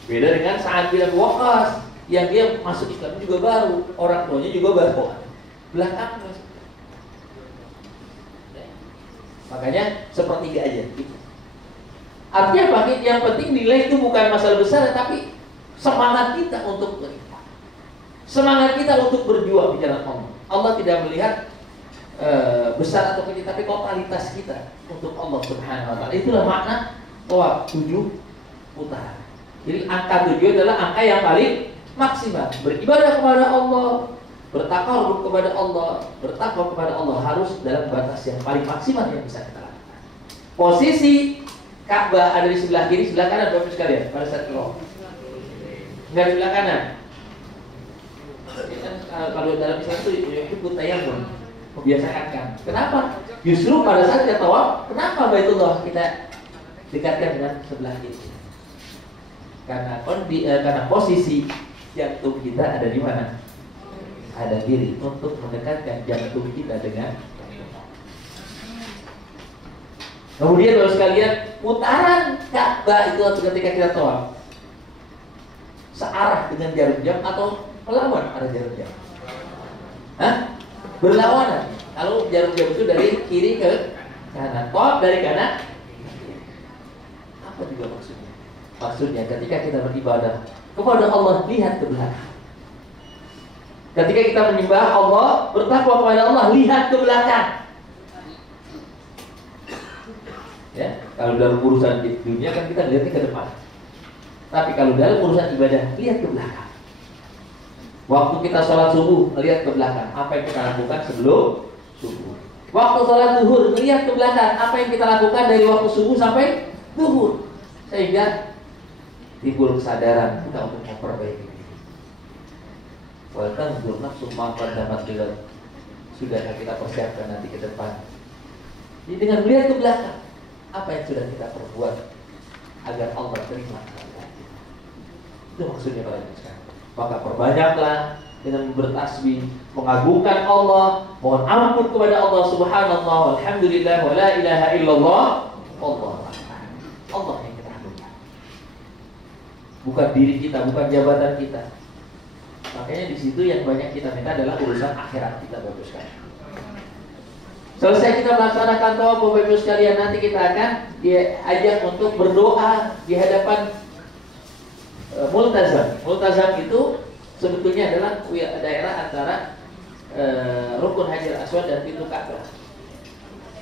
Beda dengan Sa'ad bin Abi Waqqas yang dia masuk Islam juga baru, orang tuanya juga baru, belakang. Makanya sepertiga aja. Artinya apa? Yang penting nilai itu bukan masalah besar, tapi semangat kita untuk beriman, semangat kita untuk berjuang di jalan Allah. Allah tidak melihat besar atau kecil, tapi totalitas kita untuk Allah Subhanahu wa taala. Itulah makna tawaf 7 putaran. Jadi angka 7 adalah angka yang paling maksimal. Beribadah kepada Allah, bertakarub kepada Allah, bertakwa kepada Allah harus dalam batas yang paling maksimal yang bisa kita lakukan. Posisi Ka'bah ada di sebelah kiri, sebelah kanan, Bapak sekalian pada saat itu. Enggak di sebelah kanan. Kalau dalam Islam itu ikut tayammum, membiasakan kan. Kenapa? Justru pada saat kita tawaf, kenapa Baitullah kita dekatkan dengan sebelah kiri? Karena posisi jantung kita ada di mana? Ada kiri, untuk mendekatkan jantung kita dengan. Kemudian kalau sekalian, putaran Ka'bah itu ketika kita tawaf searah dengan jarum jam atau melawan arah jarum jam? Hah? Berlawanan. Kalau jarum jam itu dari kiri ke kanan, tawaf dari kanan. Apa juga maksudnya? Maksudnya ketika kita beribadah kepada Allah, lihat ke belakang. Ketika kita menyembah Allah, bertakwa kepada Allah, lihat ke belakang. Ya, kalau dalam urusan di dunia kan kita lihatnya ke depan. Tapi kalau dalam urusan ibadah, lihat ke belakang. Waktu kita sholat subuh, lihat ke belakang. Apa yang kita lakukan sebelum subuh? Waktu sholat zuhur, lihat ke belakang. Apa yang kita lakukan dari waktu subuh sampai zuhur? Sehingga timbul kesadaran kita untuk memperbaiki diri. Walaupun nafsu maafkan dapat juga sudah kita persiapkan nanti ke depan. Jadi dengan melihat ke belakang, apa yang sudah kita perbuat agar Allah terima kita. Itu maksudnya para jemaah. Maka perbanyaklah dengan bertasbih, mengagungkan Allah, mohon ampun kepada Allah Subhanallah, walhamdulillah, wa la ilaha illallah, Allah yang kita agungkan. Bukan diri kita, bukan jabatan kita. Makanya di situ yang banyak kita minta adalah urusan akhirat kita, Bapak sekalian. Selesai kita melaksanakan tawaf, Bapak Ibu sekalian, nanti kita akan diajak untuk berdoa di hadapan multazam. Multazam itu sebetulnya adalah daerah antara Rukun Hajar Aswad dan pintu Ka'bah.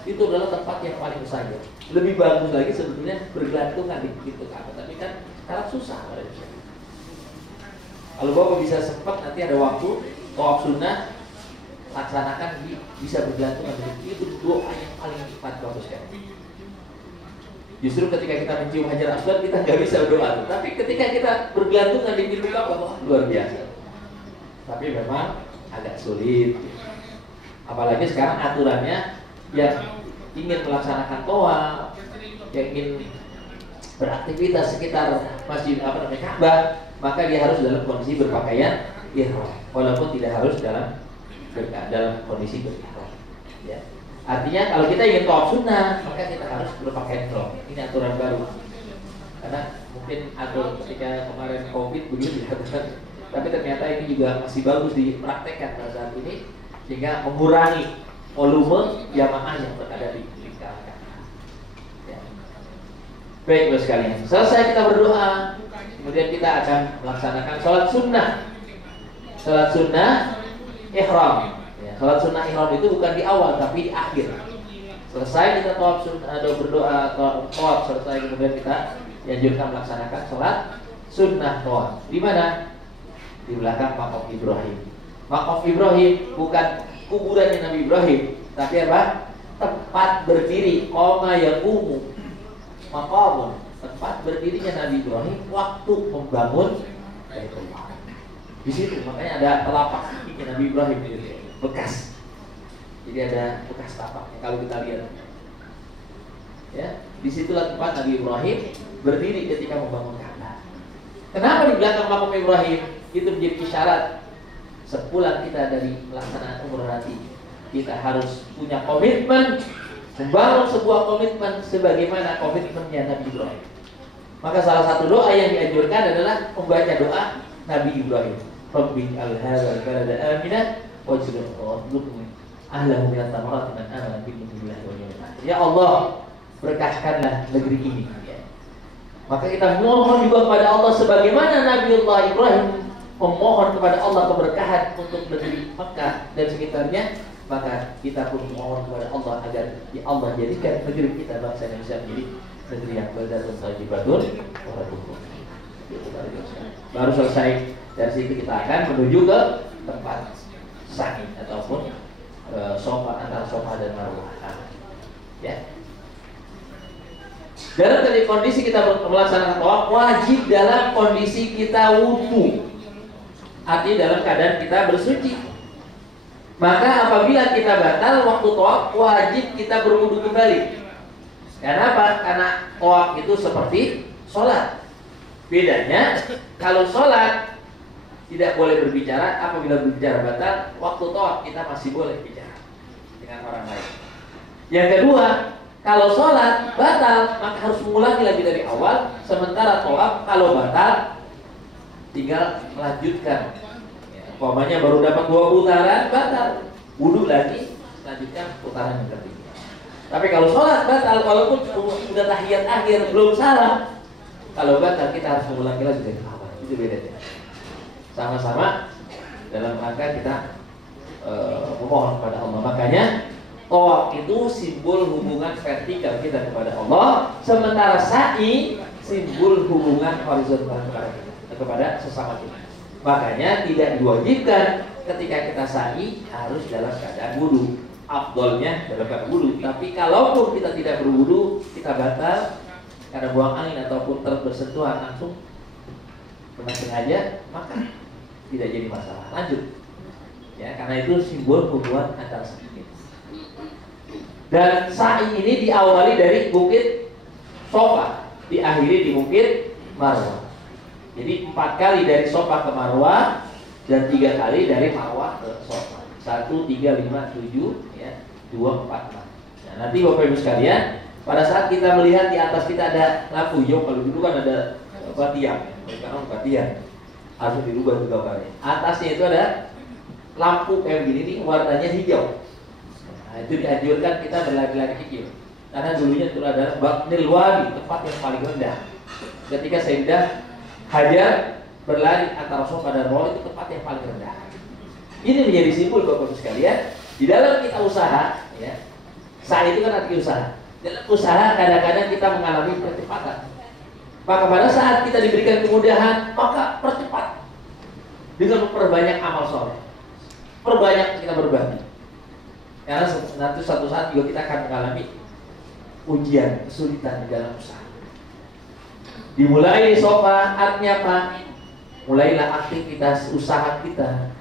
Itu adalah tempat yang paling saja. Lebih bagus lagi sebetulnya bergelantungan di pintu Ka'bah, tapi kan sangat susah. Kalau Bapak bisa sempat nanti ada waktu tawaf sunnah, laksanakan bisa bergelantungan. Itu doa yang paling cepat, bagus kan. Justru ketika kita mencium Hajar Aswad kita nggak bisa berdoa, tapi ketika kita bergelantungan di pintu Ka'bah, luar biasa. Tapi memang agak sulit. Apalagi sekarang aturannya yang ingin melaksanakan tawaf, yang ingin beraktivitas sekitar masjid Ka'bah, maka dia harus dalam kondisi berpakaian ihram, walaupun tidak harus dalam kondisi berihram. Ya. Artinya kalau kita ingin tawaf sunnah, maka kita harus berpakaian ihram. Ini aturan baru. Karena mungkin ada ketika kemarin Covid begitu dilakukan, tapi ternyata ini juga masih bagus dipraktekkan pada saat ini, sehingga mengurangi volume jamaah yang berada di lingkaran Ka'bah. Ya. Baik, Bapak sekalian. Selesai kita berdoa, kemudian kita akan melaksanakan sholat sunnah. Sholat sunnah ihram. Ya, sholat sunnah ihram itu bukan di awal tapi di akhir. Selesai kita tawaf sunnah, berdoa tawaf selesai, kemudian kita dianjurkan melaksanakan sholat sunnah tawaf. Di mana? Di belakang Maqam Ibrahim. Maqam Ibrahim bukan kuburannya Nabi Ibrahim, tapi apa? tempat berdiri, qoma yaqumu maqamun, tempat berdirinya Nabi Ibrahim waktu membangun Baitullah. Di situ makanya ada telapak kakinya Nabi Ibrahim itu bekas. Jadi ada bekas tapaknya kalau kita lihat. Ya, disitulah tempat Nabi Ibrahim berdiri ketika membangun Ka'bah. Kenapa di belakang makam Ibrahim? Itu menjadi isyarat sepulang kita dari pelaksanaan umroh nanti, kita harus punya komitmen membangun sebuah komitmen sebagaimana komitmennya Nabi Ibrahim. Maka salah satu doa yang dianjurkan adalah membaca doa Nabi Ibrahim. Rabbi al-hadzal balada aminan waj'alhu ahlahu min at-thamarati man amana billahi wal yawmil akhir. Ya Allah, berkahkanlah negeri ini. Ya. Maka kita mohon juga kepada Allah sebagaimana Nabiullah Ibrahim memohon kepada Allah keberkahan untuk negeri Mekah dan sekitarnya, maka kita pun mohon kepada Allah agar ya Allah jadikan negeri kita bangsa Indonesia menjadi negeri yang baldatun thayyibatun wa rabbul. Baru selesai dari situ kita akan menuju ke tempat sa'i ataupun sofa antara sofa dan marwah. Ya. Dalam kondisi kita melaksanakan tawaf wajib dalam kondisi kita wudu. Artinya dalam keadaan kita bersuci. Maka apabila kita batal waktu tawaf wajib kita berwudu kembali. Kenapa? Karena tawaf itu seperti sholat. Bedanya kalau sholat tidak boleh berbicara, apabila berbicara batal, waktu tawaf kita masih boleh bicara dengan orang lain. Yang kedua, kalau sholat batal, maka harus mengulangi lagi dari awal. Sementara tawaf kalau batal, tinggal melanjutkan. Umpamanya baru dapat 2 putaran, batal, wudu lagi, lanjutkan putaran yang ketiga. Tapi kalau sholat batal, walaupun sudah tahiyat akhir belum salam, kalau batal kita harus mengulangi lagi dari awal. Itu bedanya. Sama-sama dalam rangka kita memohon kepada Allah. Makanya tawaf itu simbol hubungan vertikal kita kepada Allah, sementara sa'i simbol hubungan horizontal kepada sesama kita. Makanya tidak diwajibkan ketika kita sa'i harus dalam keadaan wudu. Afdolnya dalam keadaan wudu. Tapi kalaupun kita tidak berwudu, kita batal karena buang angin ataupun bersentuhan langsung dengan sengaja, maka tidak jadi masalah. Lanjut. Ya, karena itu simbol hubungan antara sa'i. Dan sa'i ini diawali dari bukit Sofa, diakhiri di bukit Marwah. Jadi 4 kali dari Sofa ke Marwah dan 3 kali dari Marwah ke Sofa. 1, 3, 5, 7, ya, 2, 4, 6. Nah, nanti Bapak Ibu sekalian, pada saat kita melihat di atas kita ada lampu hijau, kalau dulu kan ada tiang, sekarang tiang. Harus dirubah juga gambarnya. Atasnya itu ada lampu kayak begini nih, warnanya hijau. Nah, itu dianjurkan kita berlari-lari hijau. Karena dulunya itu adalah Batnil Wadi, tempat yang paling rendah. Ketika Sayyidah Hajar berlari antara Sofa dan Marwah, itu tempat yang paling rendah. Ini menjadi simbol Bapak Ibu sekalian. Di dalam kita usaha, ya, saat itu kan arti usaha. Dalam usaha kadang-kadang kita mengalami percepatan. Maka pada saat kita diberikan kemudahan, maka percepat dengan memperbanyak amal soleh, perbanyak kita berbagi. Karena nanti suatu saat juga kita akan mengalami ujian, kesulitan di dalam usaha. Dimulai Sofa, artinya apa? Mulailah aktivitas usaha kita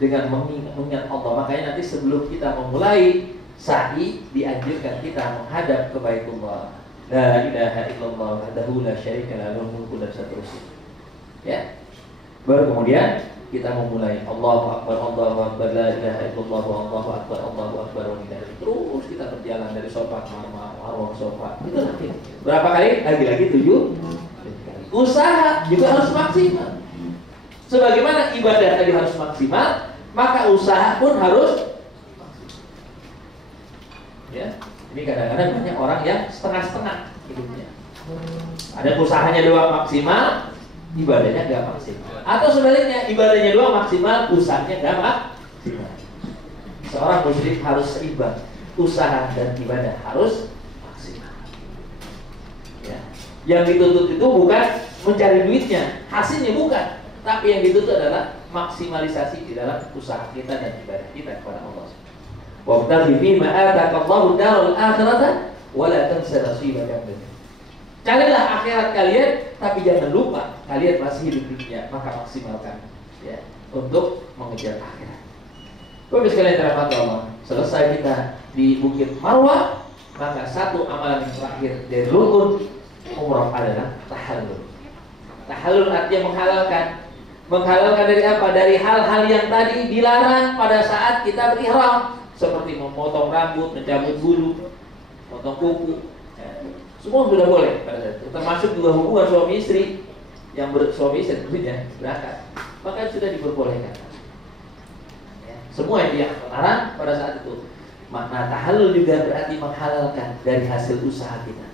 dengan mengingat Allah. Makanya nanti sebelum kita memulai sa'i, dianjurkan kita menghadap ke Baitullah. La ilaha illallah wahdahu la syarika lahu mulku dan seterusnya. Ya. Baru kemudian kita memulai Allahu akbar, Allahu akbar, la ilaha illallah, Allahu akbar, Allahu akbar. Terus kita berjalan dari Sofa ke Marwah, Sofa. Itu nanti. Berapa kali? Lagi-lagi 7 kali. Usaha juga harus maksimal. Sebagaimana ibadah tadi harus maksimal, maka usaha pun harus maksimal. Ya. Ini kadang-kadang banyak orang yang setengah-setengah hidupnya. Ada usahanya doang maksimal, ibadahnya gak maksimal. Atau sebaliknya, ibadahnya doang maksimal, usahanya gak maksimal. Seorang muslim harus seimbang, usaha dan ibadah harus maksimal. Ya. Yang dituntut itu bukan mencari duitnya, hasilnya bukan, tapi yang dituntut adalah maksimalisasi di dalam usaha kita dan ibadah kita kepada Allah. Wabtaghi fima ataqallahu darul akhirata wa la tansa nasibaka minhu. Carilah akhirat kalian, tapi jangan lupa kalian masih hidup di dunia, maka maksimalkan ya untuk mengejar akhirat. Bapak sekalian dirahmati Allah, selesai kita di Bukit Marwah, maka satu amalan yang terakhir dari rukun umrah adalah tahallul. Tahallul artinya menghalalkan. Menghalalkan dari apa? Dari hal-hal yang tadi dilarang pada saat kita berihram, seperti memotong rambut, mencabut bulu, potong kuku. Semua sudah boleh pada saat itu. Termasuk juga hubungan suami istri yang suami istri tentunya berangkat, maka sudah diperbolehkan. Ya, semua yang dilarang pada saat itu. Makna tahallul juga berarti menghalalkan dari hasil usaha kita.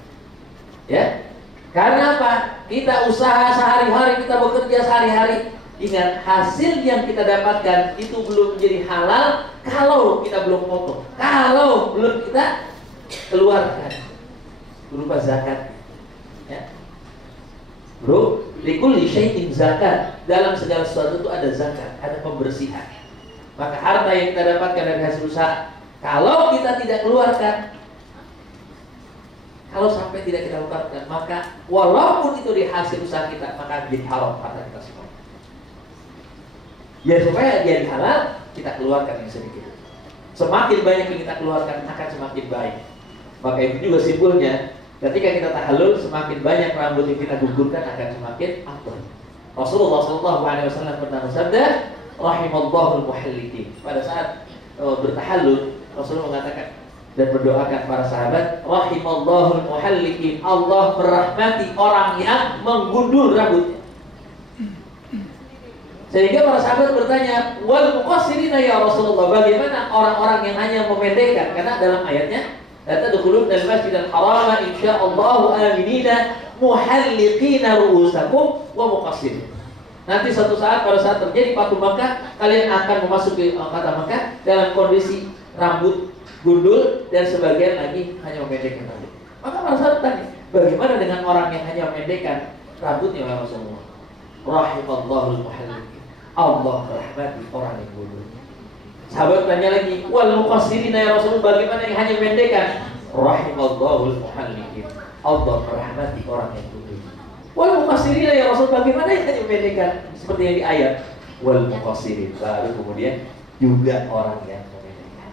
Ya, karena apa? Kita usaha sehari-hari, kita bekerja sehari-hari. Ingat, hasil yang kita dapatkan itu belum menjadi halal kalau kita belum potong, kalau belum kita keluarkan berupa zakat. Ya, bro, likulli syai'in zakat. Dalam segala sesuatu itu ada zakat, ada pembersihan. Maka harta yang kita dapatkan dari hasil usaha, kalau kita tidak keluarkan, kalau sampai tidak kita keluarkan, maka walaupun itu di hasil usaha kita, maka jadi haram harta kita semua. Ya supaya dia halal, kita keluarkan yang sedikit. Semakin banyak yang kita keluarkan akan semakin baik. Maka itu juga simpulnya, ketika kita tahallul, semakin banyak rambut yang kita gugurkan akan semakin afdal. Rasulullah SAW pernah bersabda, rahimallahul muhalliqin. Pada saat bertahallul, Rasulullah mengatakan dan berdoakan para sahabat, rahimallahul muhalliqin. Allah merahmati orang yang menggundul rambutnya. Sehingga para sahabat bertanya, wal muqassirina ya Rasulullah, bagaimana orang-orang yang hanya memendekkan? Karena dalam ayatnya, la tadkhulun al-masjidal harama insyaallah aminina muhalliqina ru'usakum wa muqassirin. Nanti suatu saat pada saat terjadi Fathu Makkah, kalian akan memasuki kota Makkah dalam kondisi rambut gundul dan sebagian lagi hanya memendekkan rambut. Maka para sahabat tanya, bagaimana dengan orang yang hanya memendekkan rambutnya ya Rasulullah? Rahimallahul muhalliqin. Allah merahmati orang yang bodoh. Sahabat tanya lagi, wal muqassirina ya Rasulullah, bagaimana yang hanya pendekkan? Rahimallahul muhalliqin. Allah merahmati orang yang bodoh. Wal muqassirina ya Rasul, bagaimana yang hanya pendekkan? Seperti yang di ayat wal muqassirin. Baru kemudian juga orang yang memendekkan.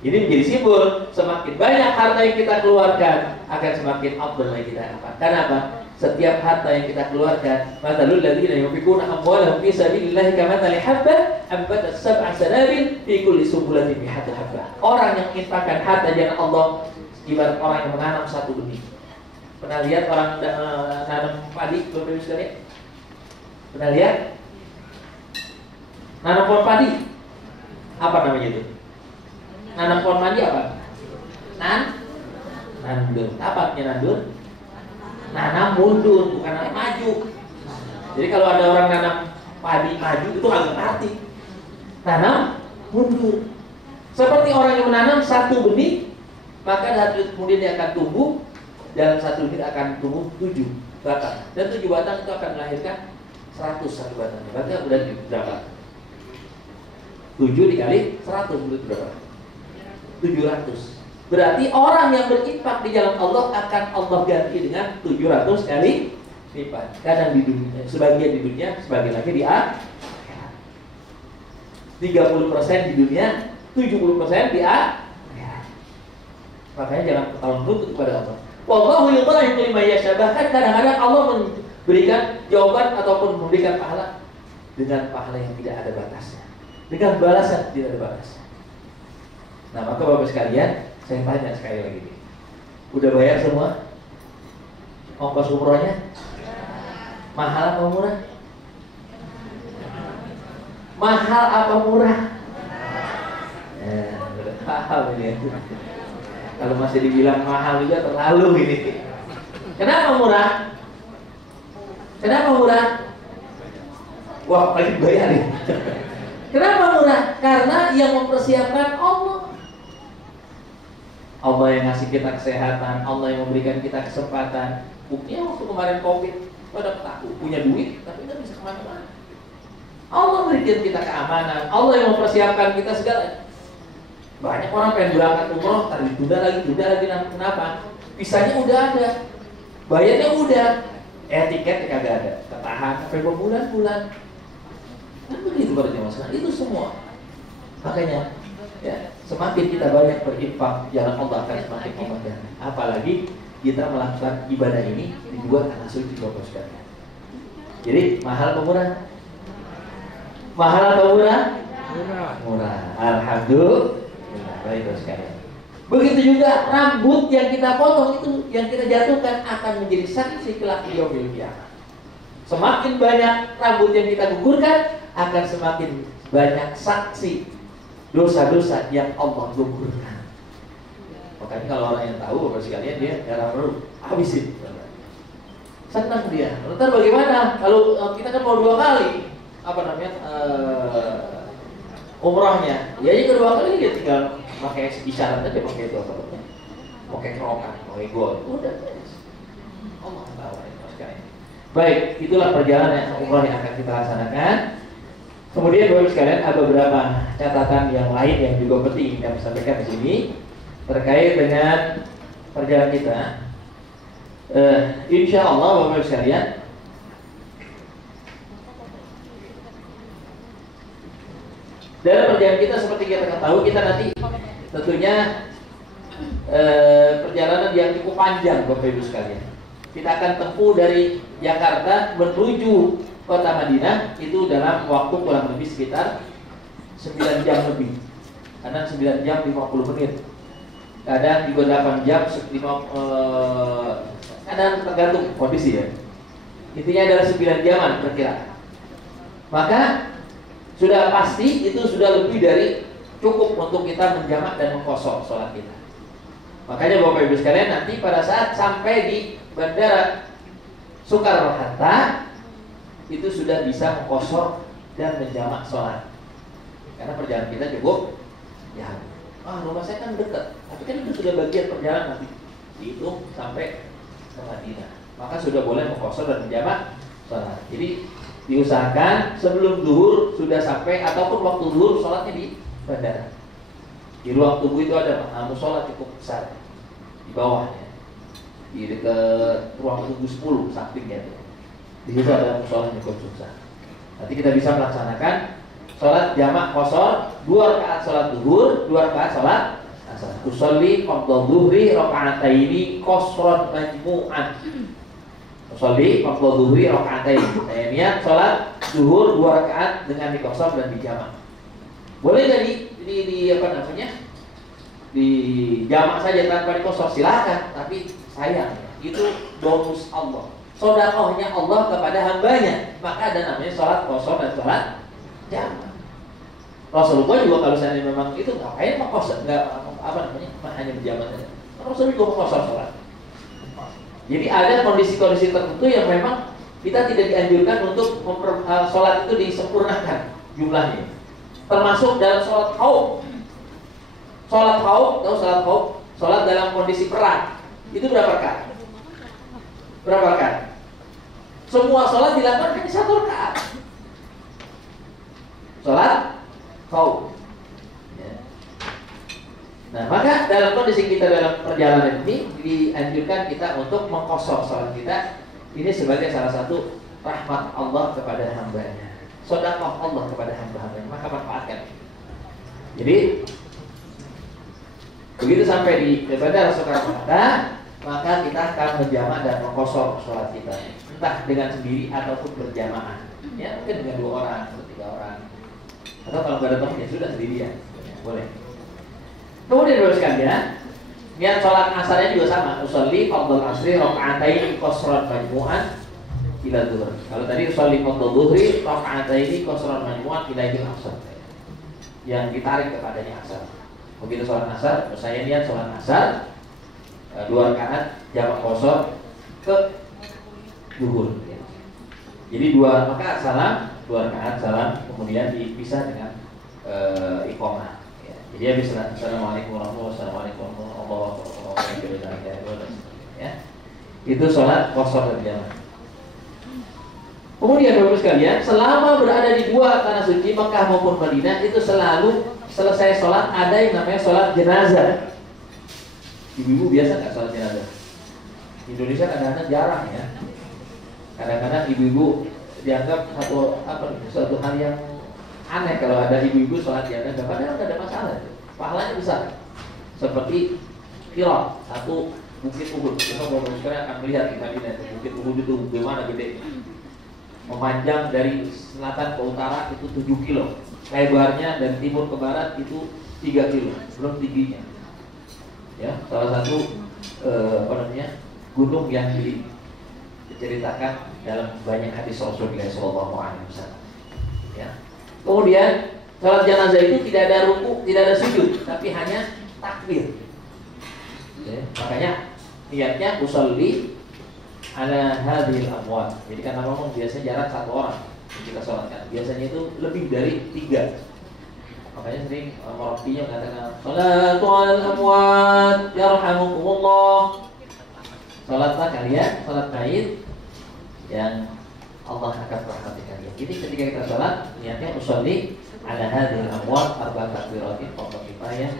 Ini menjadi simbol, semakin banyak harta yang kita keluarkan akan semakin afdal yang kita dapat. Kenapa? Setiap harta yang kita keluarkan, matalul ladzina yunfiquna amwalahum fi sabilillahi kamathali habbah ambatat sab'a sanabil fi kulli sunbulatin mi'atu habbah. Orang yang infakkan harta jalan Allah ibarat orang yang menanam satu benih. Pernah lihat orang nanam padi, Bapak-Ibu sekalian? Pernah lihat? Nanam pohon padi. Apa namanya itu? Nanam pohon padi apa? Nandur. Apa artinya nandur? Nanam mundur, bukan nanam maju. Jadi kalau ada orang nanam padi maju, itu agak arti. Tanam mundur. Seperti orang yang menanam satu benih, maka kemudian dia akan tumbuh. Dalam satu benih akan tumbuh 7 batang. Dan 7 batang itu akan melahirkan 100 satu batang. Berarti udah berapa? 7 dikali 100 menurut berapa? 700. Berarti orang yang berinfak di jalan Allah akan Allah ganti dengan 700 kali lipat. Kadang di dunia, sebagian di dunia, sebagian lagi di akhirat. 30% di dunia, 70% di akhirat. Makanya jangan terlalu menuntut kepada Allah. Wallahu yudha'ifu liman yasha. Bahkan kadang-kadang Allah memberikan jawaban ataupun memberikan pahala dengan pahala yang tidak ada batasnya, dengan balasan tidak ada batasnya. Nah, maka Bapak sekalian, saya tanya sekali lagi nih. Udah bayar semua? Ongkos umrohnya? Mahal apa murah? Mahal apa murah? Udah paham ini. Kalau masih dibilang mahal juga terlalu ini. Kenapa murah? Kenapa murah? Wah, lagi bayar nih. Kenapa murah? Karena yang mempersiapkan Allah. Allah yang ngasih kita kesehatan, Allah yang memberikan kita kesempatan. Buktinya waktu kemarin COVID, pada takut punya duit, tapi nggak bisa kemana-mana. Allah berikan kita keamanan, Allah yang mempersiapkan kita segala. Banyak orang pengen berangkat umroh, tapi tunda lagi, kenapa? Visanya udah ada, bayarnya udah, tiketnya kagak ada, ketahan sampai berbulan-bulan. Kan begitu para jemaah sekalian, itu semua. Makanya, ya, semakin kita banyak berinfak, jalan Allah akan semakin memudah. Apalagi kita melakukan ibadah ini dibuat karena suci Bapak sekalian. Jadi mahal atau murah? Mahal atau murah? Murah. Alhamdulillah. Baik Bapak sekalian. Begitu juga rambut yang kita potong itu, yang kita jatuhkan akan menjadi saksi kelak di yaumil qiyamah. Semakin banyak rambut yang kita gugurkan, akan semakin banyak saksi dosa-dosa yang Allah gugurkan. Makanya kalau orang yang tahu Bapak sekalian, dia darah baru habisin. Senang dia. Ntar bagaimana? Kalau kita kan mau 2 kali umrahnya, ya ini kedua kali dia tinggal pakai isyarat aja, pakai itu pakai kerokan, pakai gol, udah beres. Allah tahu Bapak sekalian. Baik, itulah perjalanan umrah yang akan kita laksanakan. Kemudian Bapak sekalian, ada beberapa catatan yang lain yang juga penting kami sampaikan di sini terkait dengan perjalanan kita. Insya Allah Bapak sekalian, dalam perjalanan kita seperti kita ketahui, kita nanti tentunya perjalanan yang cukup panjang Bapak Ibu sekalian. Kita akan tempuh dari Jakarta menuju kota Madinah itu dalam waktu kurang lebih sekitar 9 jam lebih. Kadang 9 jam 50 menit. Kadang juga 8 jam, kadang tergantung kondisi ya. Intinya adalah 9 jaman kira-kira. Maka sudah pasti itu sudah lebih dari cukup untuk kita menjamak dan mengkosor sholat kita. Makanya Bapak Ibu sekalian, nanti pada saat sampai di Bandara Soekarno-Hatta itu sudah bisa mengkosor dan menjamak sholat. Karena perjalanan kita cukup ya, rumah saya kan dekat, tapi kan itu sudah bagian perjalanan nanti dihitung sampai ke Madinah. Maka sudah boleh mengkosor dan menjamak sholat. Jadi diusahakan sebelum zuhur sudah sampai, ataupun waktu zuhur sholatnya di bandara. Di ruang tunggu itu ada musola cukup besar di bawahnya, di dekat ruang tunggu 10 sampingnya itu. Di situ ada musola yang cukup besar. Nanti kita bisa melaksanakan sholat jamak kosor, 2 rakaat sholat zuhur, 2 rakaat sholat asar. Usolli qabla zuhri raka'ataini qasran majmu'an. Usolli qabla zuhri raka'ataini. Saya niat sholat zuhur 2 rakaat dengan dikosor dan dijamak. Boleh jadi di di jamak saja tanpa dikosor, silakan. Tapi sayang, itu bonus Allah, sedekahnya Allah kepada hambanya. Maka ada namanya sholat kosor dan sholat jamak. Rasulullah juga kalau saya memang itu ngapain mengkosor, hanya berjamak saja. Rasulullah juga mengkosor sholat. Jadi ada kondisi-kondisi tertentu yang memang kita tidak dianjurkan untuk sholat itu disempurnakan jumlahnya. Termasuk dalam sholat khauf. Sholat khauf, tahu sholat khauf? Sholat dalam kondisi perang. Itu berapa rakaat? Berapa rakaat? Semua sholat dilakukan hanya 1 rakaat. Sholat khauf. Ya. Nah, maka dalam kondisi kita dalam perjalanan ini dianjurkan kita untuk mengkosor sholat kita. Ini sebagai salah satu rahmat Allah kepada hambanya, sedekah Allah kepada hamba-hambanya. Maka manfaatkan. Jadi begitu sampai di Bandara Soekarno-Hatta, maka kita akan menjamak dan mengkosor sholat kita, entah dengan sendiri ataupun berjamaah. Ya, mungkin dengan 2 orang atau 3 orang. Atau kalau nggak ada teman ya sudah sendirian, ya, boleh. Kemudian Bapak sekalian, niat sholat asarnya juga sama. Usolli fardhu asri raka'ataini qasran majmu'an ila zuhur. Kalau tadi usolli fardhu zuhri raka'ataini qasran majmu'an ila asar, yang ditarik kepadanya asar. Begitu sholat asar, saya niat sholat asar 2 rakaat jamak kosor ke zuhur. Ya. Jadi 2 rakaat salam, 2 rakaat salam, kemudian dipisah dengan iqamah. Ya. Jadi habis assalamualaikum warahmatullahi wabarakatuh. Ya. Itu sholat kosor dan jamak. Kemudian Bapak sekalian, selama berada di 2 tanah suci Mekah maupun Madinah itu selalu selesai sholat ada yang namanya sholat jenazah. Ibu-ibu biasa nggak sholat jenazah? Di Indonesia kadang-kadang jarang ya. Kadang-kadang ibu-ibu dianggap suatu hal yang aneh kalau ada ibu-ibu sholat jenazah. Padahal nggak ada masalah, pahalanya besar. Seperti Qirah, satu Bukit Uhud. Kita baru sekarang akan melihat di Madinah Bukit Uhud itu bagaimana gede, memanjang dari selatan ke utara itu 7 kilo, lebarnya dari timur ke barat itu 3 kilo, belum tingginya. Ya, salah satu gunung yang diceritakan dalam banyak hadis Rasulullah SAW. Ya. Kemudian salat jenazah itu tidak ada ruku, tidak ada sujud, tapi hanya takbir. Ya, makanya niatnya usolli ala hadhil amwat. Jadi karena memang biasanya jarak satu orang yang kita sholatkan, biasanya itu lebih dari 3. Makanya sering Marafinya mengatakan salatu alal amwat yarhamukumullah. Salatlah kalian, salat mayit yang Allah akan merahmati kalian. Jadi ketika kita salat, niatnya usolli ala hadhil amwat arba'at takbiratin fardhu kifayah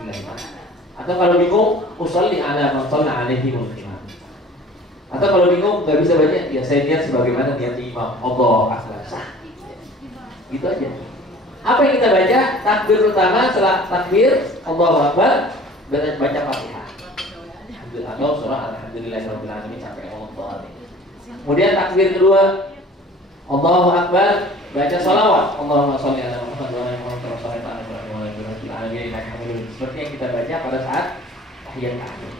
billahi ta'ala. Atau kalau bingung, usolli ala man shalla alaihi wal imam. Atau kalau bingung nggak bisa baca, ya saya niat sebagaimana niat imam. Allah akbar, sah. Gitu aja. Apa yang kita baca? Takbir pertama setelah takbir Allahu akbar, baca Fatihah. Atau surah Alhamdulillahirabbil alamin sampai Allah. Kemudian takbir kedua Allahu akbar, baca shalawat. Allahumma sholli ala Muhammad wa ala Muhammad wa ala seperti yang kita baca pada saat tahiyat akhir.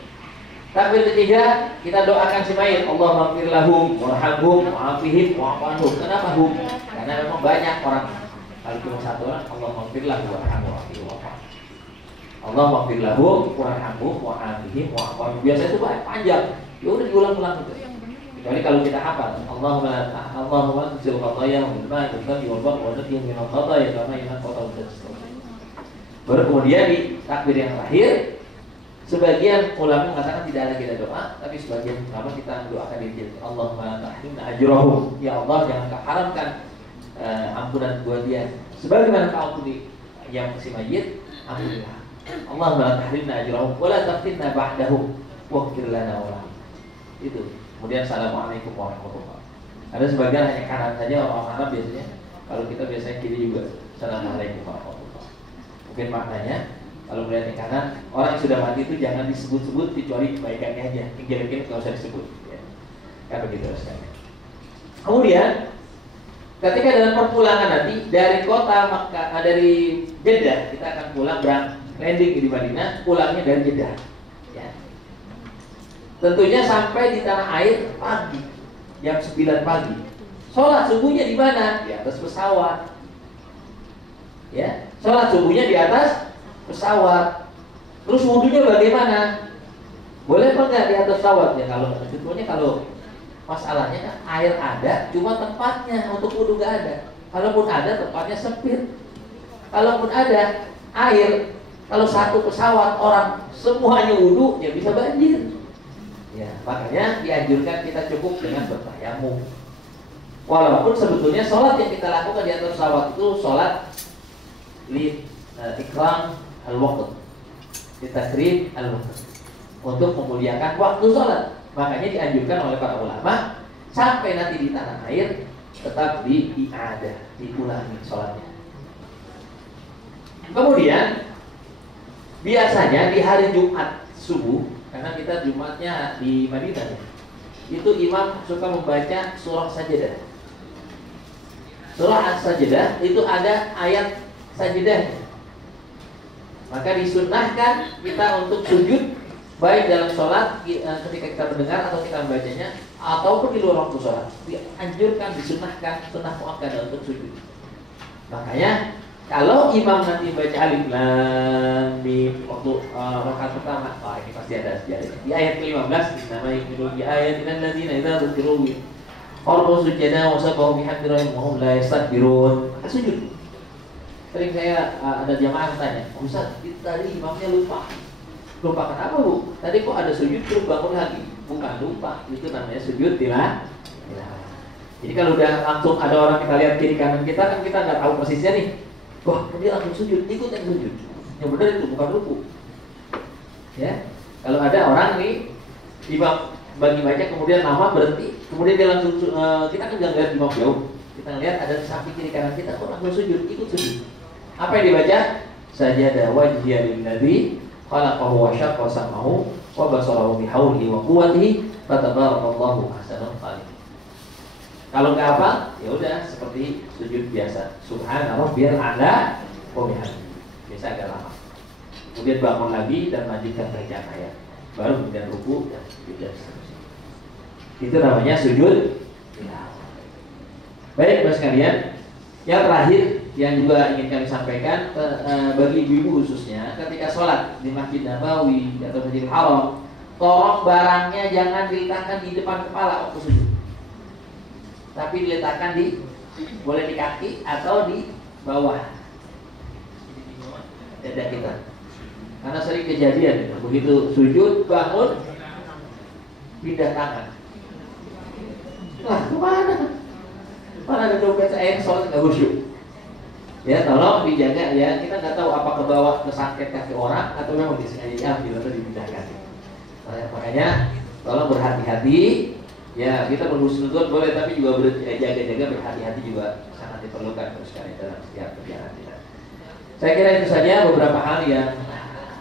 Takbir ketiga kita doakan si mayit, Allahumma ighfir lahum warhamhum wa'afihim wa'fu anhum. Kenapa hum? Karena memang banyak orang. Kalau cuma satu orang, Allahumma ighfir lahum warhamhum wa'afihim wa'fu anhum. Allahumma ighfir lahum warhamhum wa'afihim wa'fu anhum. Biasanya itu panjang. Ya udah diulang-ulang gitu. Kecuali kalau kita hafal, Allahumma anzil qadayahum bil ma'i wal thammi wal barq wa nadhihim min al-qadaya kama yanqata al-jannah. Baru kemudian di takbir yang terakhir, sebagian ulama mengatakan tidak ada kita doa, tapi sebagian ulama kita doakan diri. Allahumma tahrimna ajrahum. Ya Allah, jangan kau haramkan ampunan buat dia. Sebagaimana kau ampuni yang si mayit, ampunilah. Allahumma tahrimna ajrahum wa la taftinna ba'dahum waghfir lana wa lahum. Itu. Kemudian assalamualaikum warahmatullahi wabarakatuh. Ada sebagian hanya kanan saja, orang Arab biasanya. Kalau kita biasanya kiri juga. Assalamualaikum warahmatullahi wabarakatuh. Mungkin maknanya kalau melihat yang kanan, orang yang sudah mati itu jangan disebut-sebut kecuali kebaikannya aja. Yang jelek-jelek nggak usah disebut. Ya. Kan begitu sekali. Kemudian ketika dalam perpulangan nanti dari kota Makkah, dari Jeddah kita akan pulang landing di Madinah, pulangnya dari Jeddah. Ya. Tentunya sampai di tanah air pagi, jam 9 pagi. Sholat subuhnya di mana? Di atas pesawat. Ya, sholat subuhnya di atas pesawat. Terus wudhunya bagaimana? Boleh apa enggak di atas pesawat? Ya kalau sebetulnya kalau masalahnya kan air ada, cuma tempatnya untuk wudhu nggak ada. Kalaupun ada tempatnya sempit. Kalaupun ada air, kalau satu pesawat orang semuanya wudhu, ya bisa banjir. Ya, makanya dianjurkan kita cukup dengan bertayamum. Walaupun sebetulnya sholat yang kita lakukan di atas pesawat itu sholat ikram al-waqt, ditakrim al-waqt, untuk memuliakan waktu sholat. Makanya dianjurkan oleh para ulama sampai nanti di tanah air tetap diiadah, diulangi sholatnya. Kemudian biasanya di hari Jumat subuh, karena kita Jumatnya di Madinah, itu imam suka membaca surah Sajdah. Surah As-Sajdah itu ada ayat sajdah. Maka disunnahkan kita untuk sujud baik dalam sholat ketika kita mendengar atau kita membacanya, ataupun di luar waktu sholat. Dianjurkan, disunnahkan, sunnah muakkadah untuk sujud. Makanya kalau imam nanti baca alif lam mim waktu rakaat pertama, wah ini pasti ada sejarahnya. Di ayat ke-15, nama yu'minu bi ayatina alladzina idza dzukiru bi qarru sujada wa sabbahu bihamdi rabbihim wa hum la yastakbirun. Maka sujud. Sering saya ada jamaah tanya, Ustaz, itu tadi imamnya lupa. Lupakan apa bu? Tadi kok ada sujud terus bangun lagi? Bukan lupa, itu namanya sujud tilawah. Jadi kalau udah langsung ada orang kita lihat kiri kanan kita, kan kita nggak tahu posisinya nih. wah dia langsung sujud, ikut yang sujud. Yang benar itu bukan ruku. Ya, kalau ada orang nih imam bagi baca kemudian lama berhenti, kemudian dia langsung kita kan jangan lihat imam jauh, kita lihat ada di samping kiri kanan kita kok langsung sujud, ikut sujud. Apa yang dibaca? Sajada wajhiya lilladzi khalaqahu wa syaqqa sam'ahu wa basarahu bihaulihi wa quwwatihi fatabarakallahu ahsanul khaliqin. Kalau nggak apa, ya udah seperti sujud biasa. Subhana rabbiyal a'la wa bihamdihi. Biasa agak lama. Kemudian bangun lagi dan lanjutkan rencana ya. Baru kemudian ruku dan sujud dan seterusnya. Itu namanya sujud. Baik, Mas sekalian. Yang terakhir yang juga ingin kami sampaikan bagi ibu-ibu khususnya ketika sholat di Masjid Nabawi atau Masjidil Haram, tolong barangnya jangan diletakkan di depan kepala waktu sujud, tapi diletakkan boleh di kaki atau di bawah dada kita. Karena sering kejadian begitu sujud bangun pindah tangan. Lah kemana? Mana ada dompet saya sholat nggak khusyuk? Ya tolong dijaga ya. Kita nggak tahu apa ke bawah kesangket kaki orang atau memang disengaja diambil atau dipindahkan. Makanya tolong berhati-hati. Ya kita berhusnuzon boleh, tapi juga jaga-jaga berhati-hati juga sangat diperlukan terus sekali dalam setiap perjalanan kita. Saya kira itu saja beberapa hal yang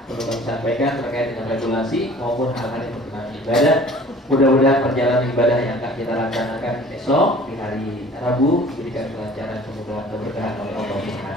perlu kami sampaikan terkait dengan regulasi maupun hal-hal yang berkenaan ibadah. Mudah-mudahan perjalanan ibadah yang akan kita laksanakan esok di hari Rabu diberikan kelancaran, kemudahan, keberkahan oleh Allah Subhanahu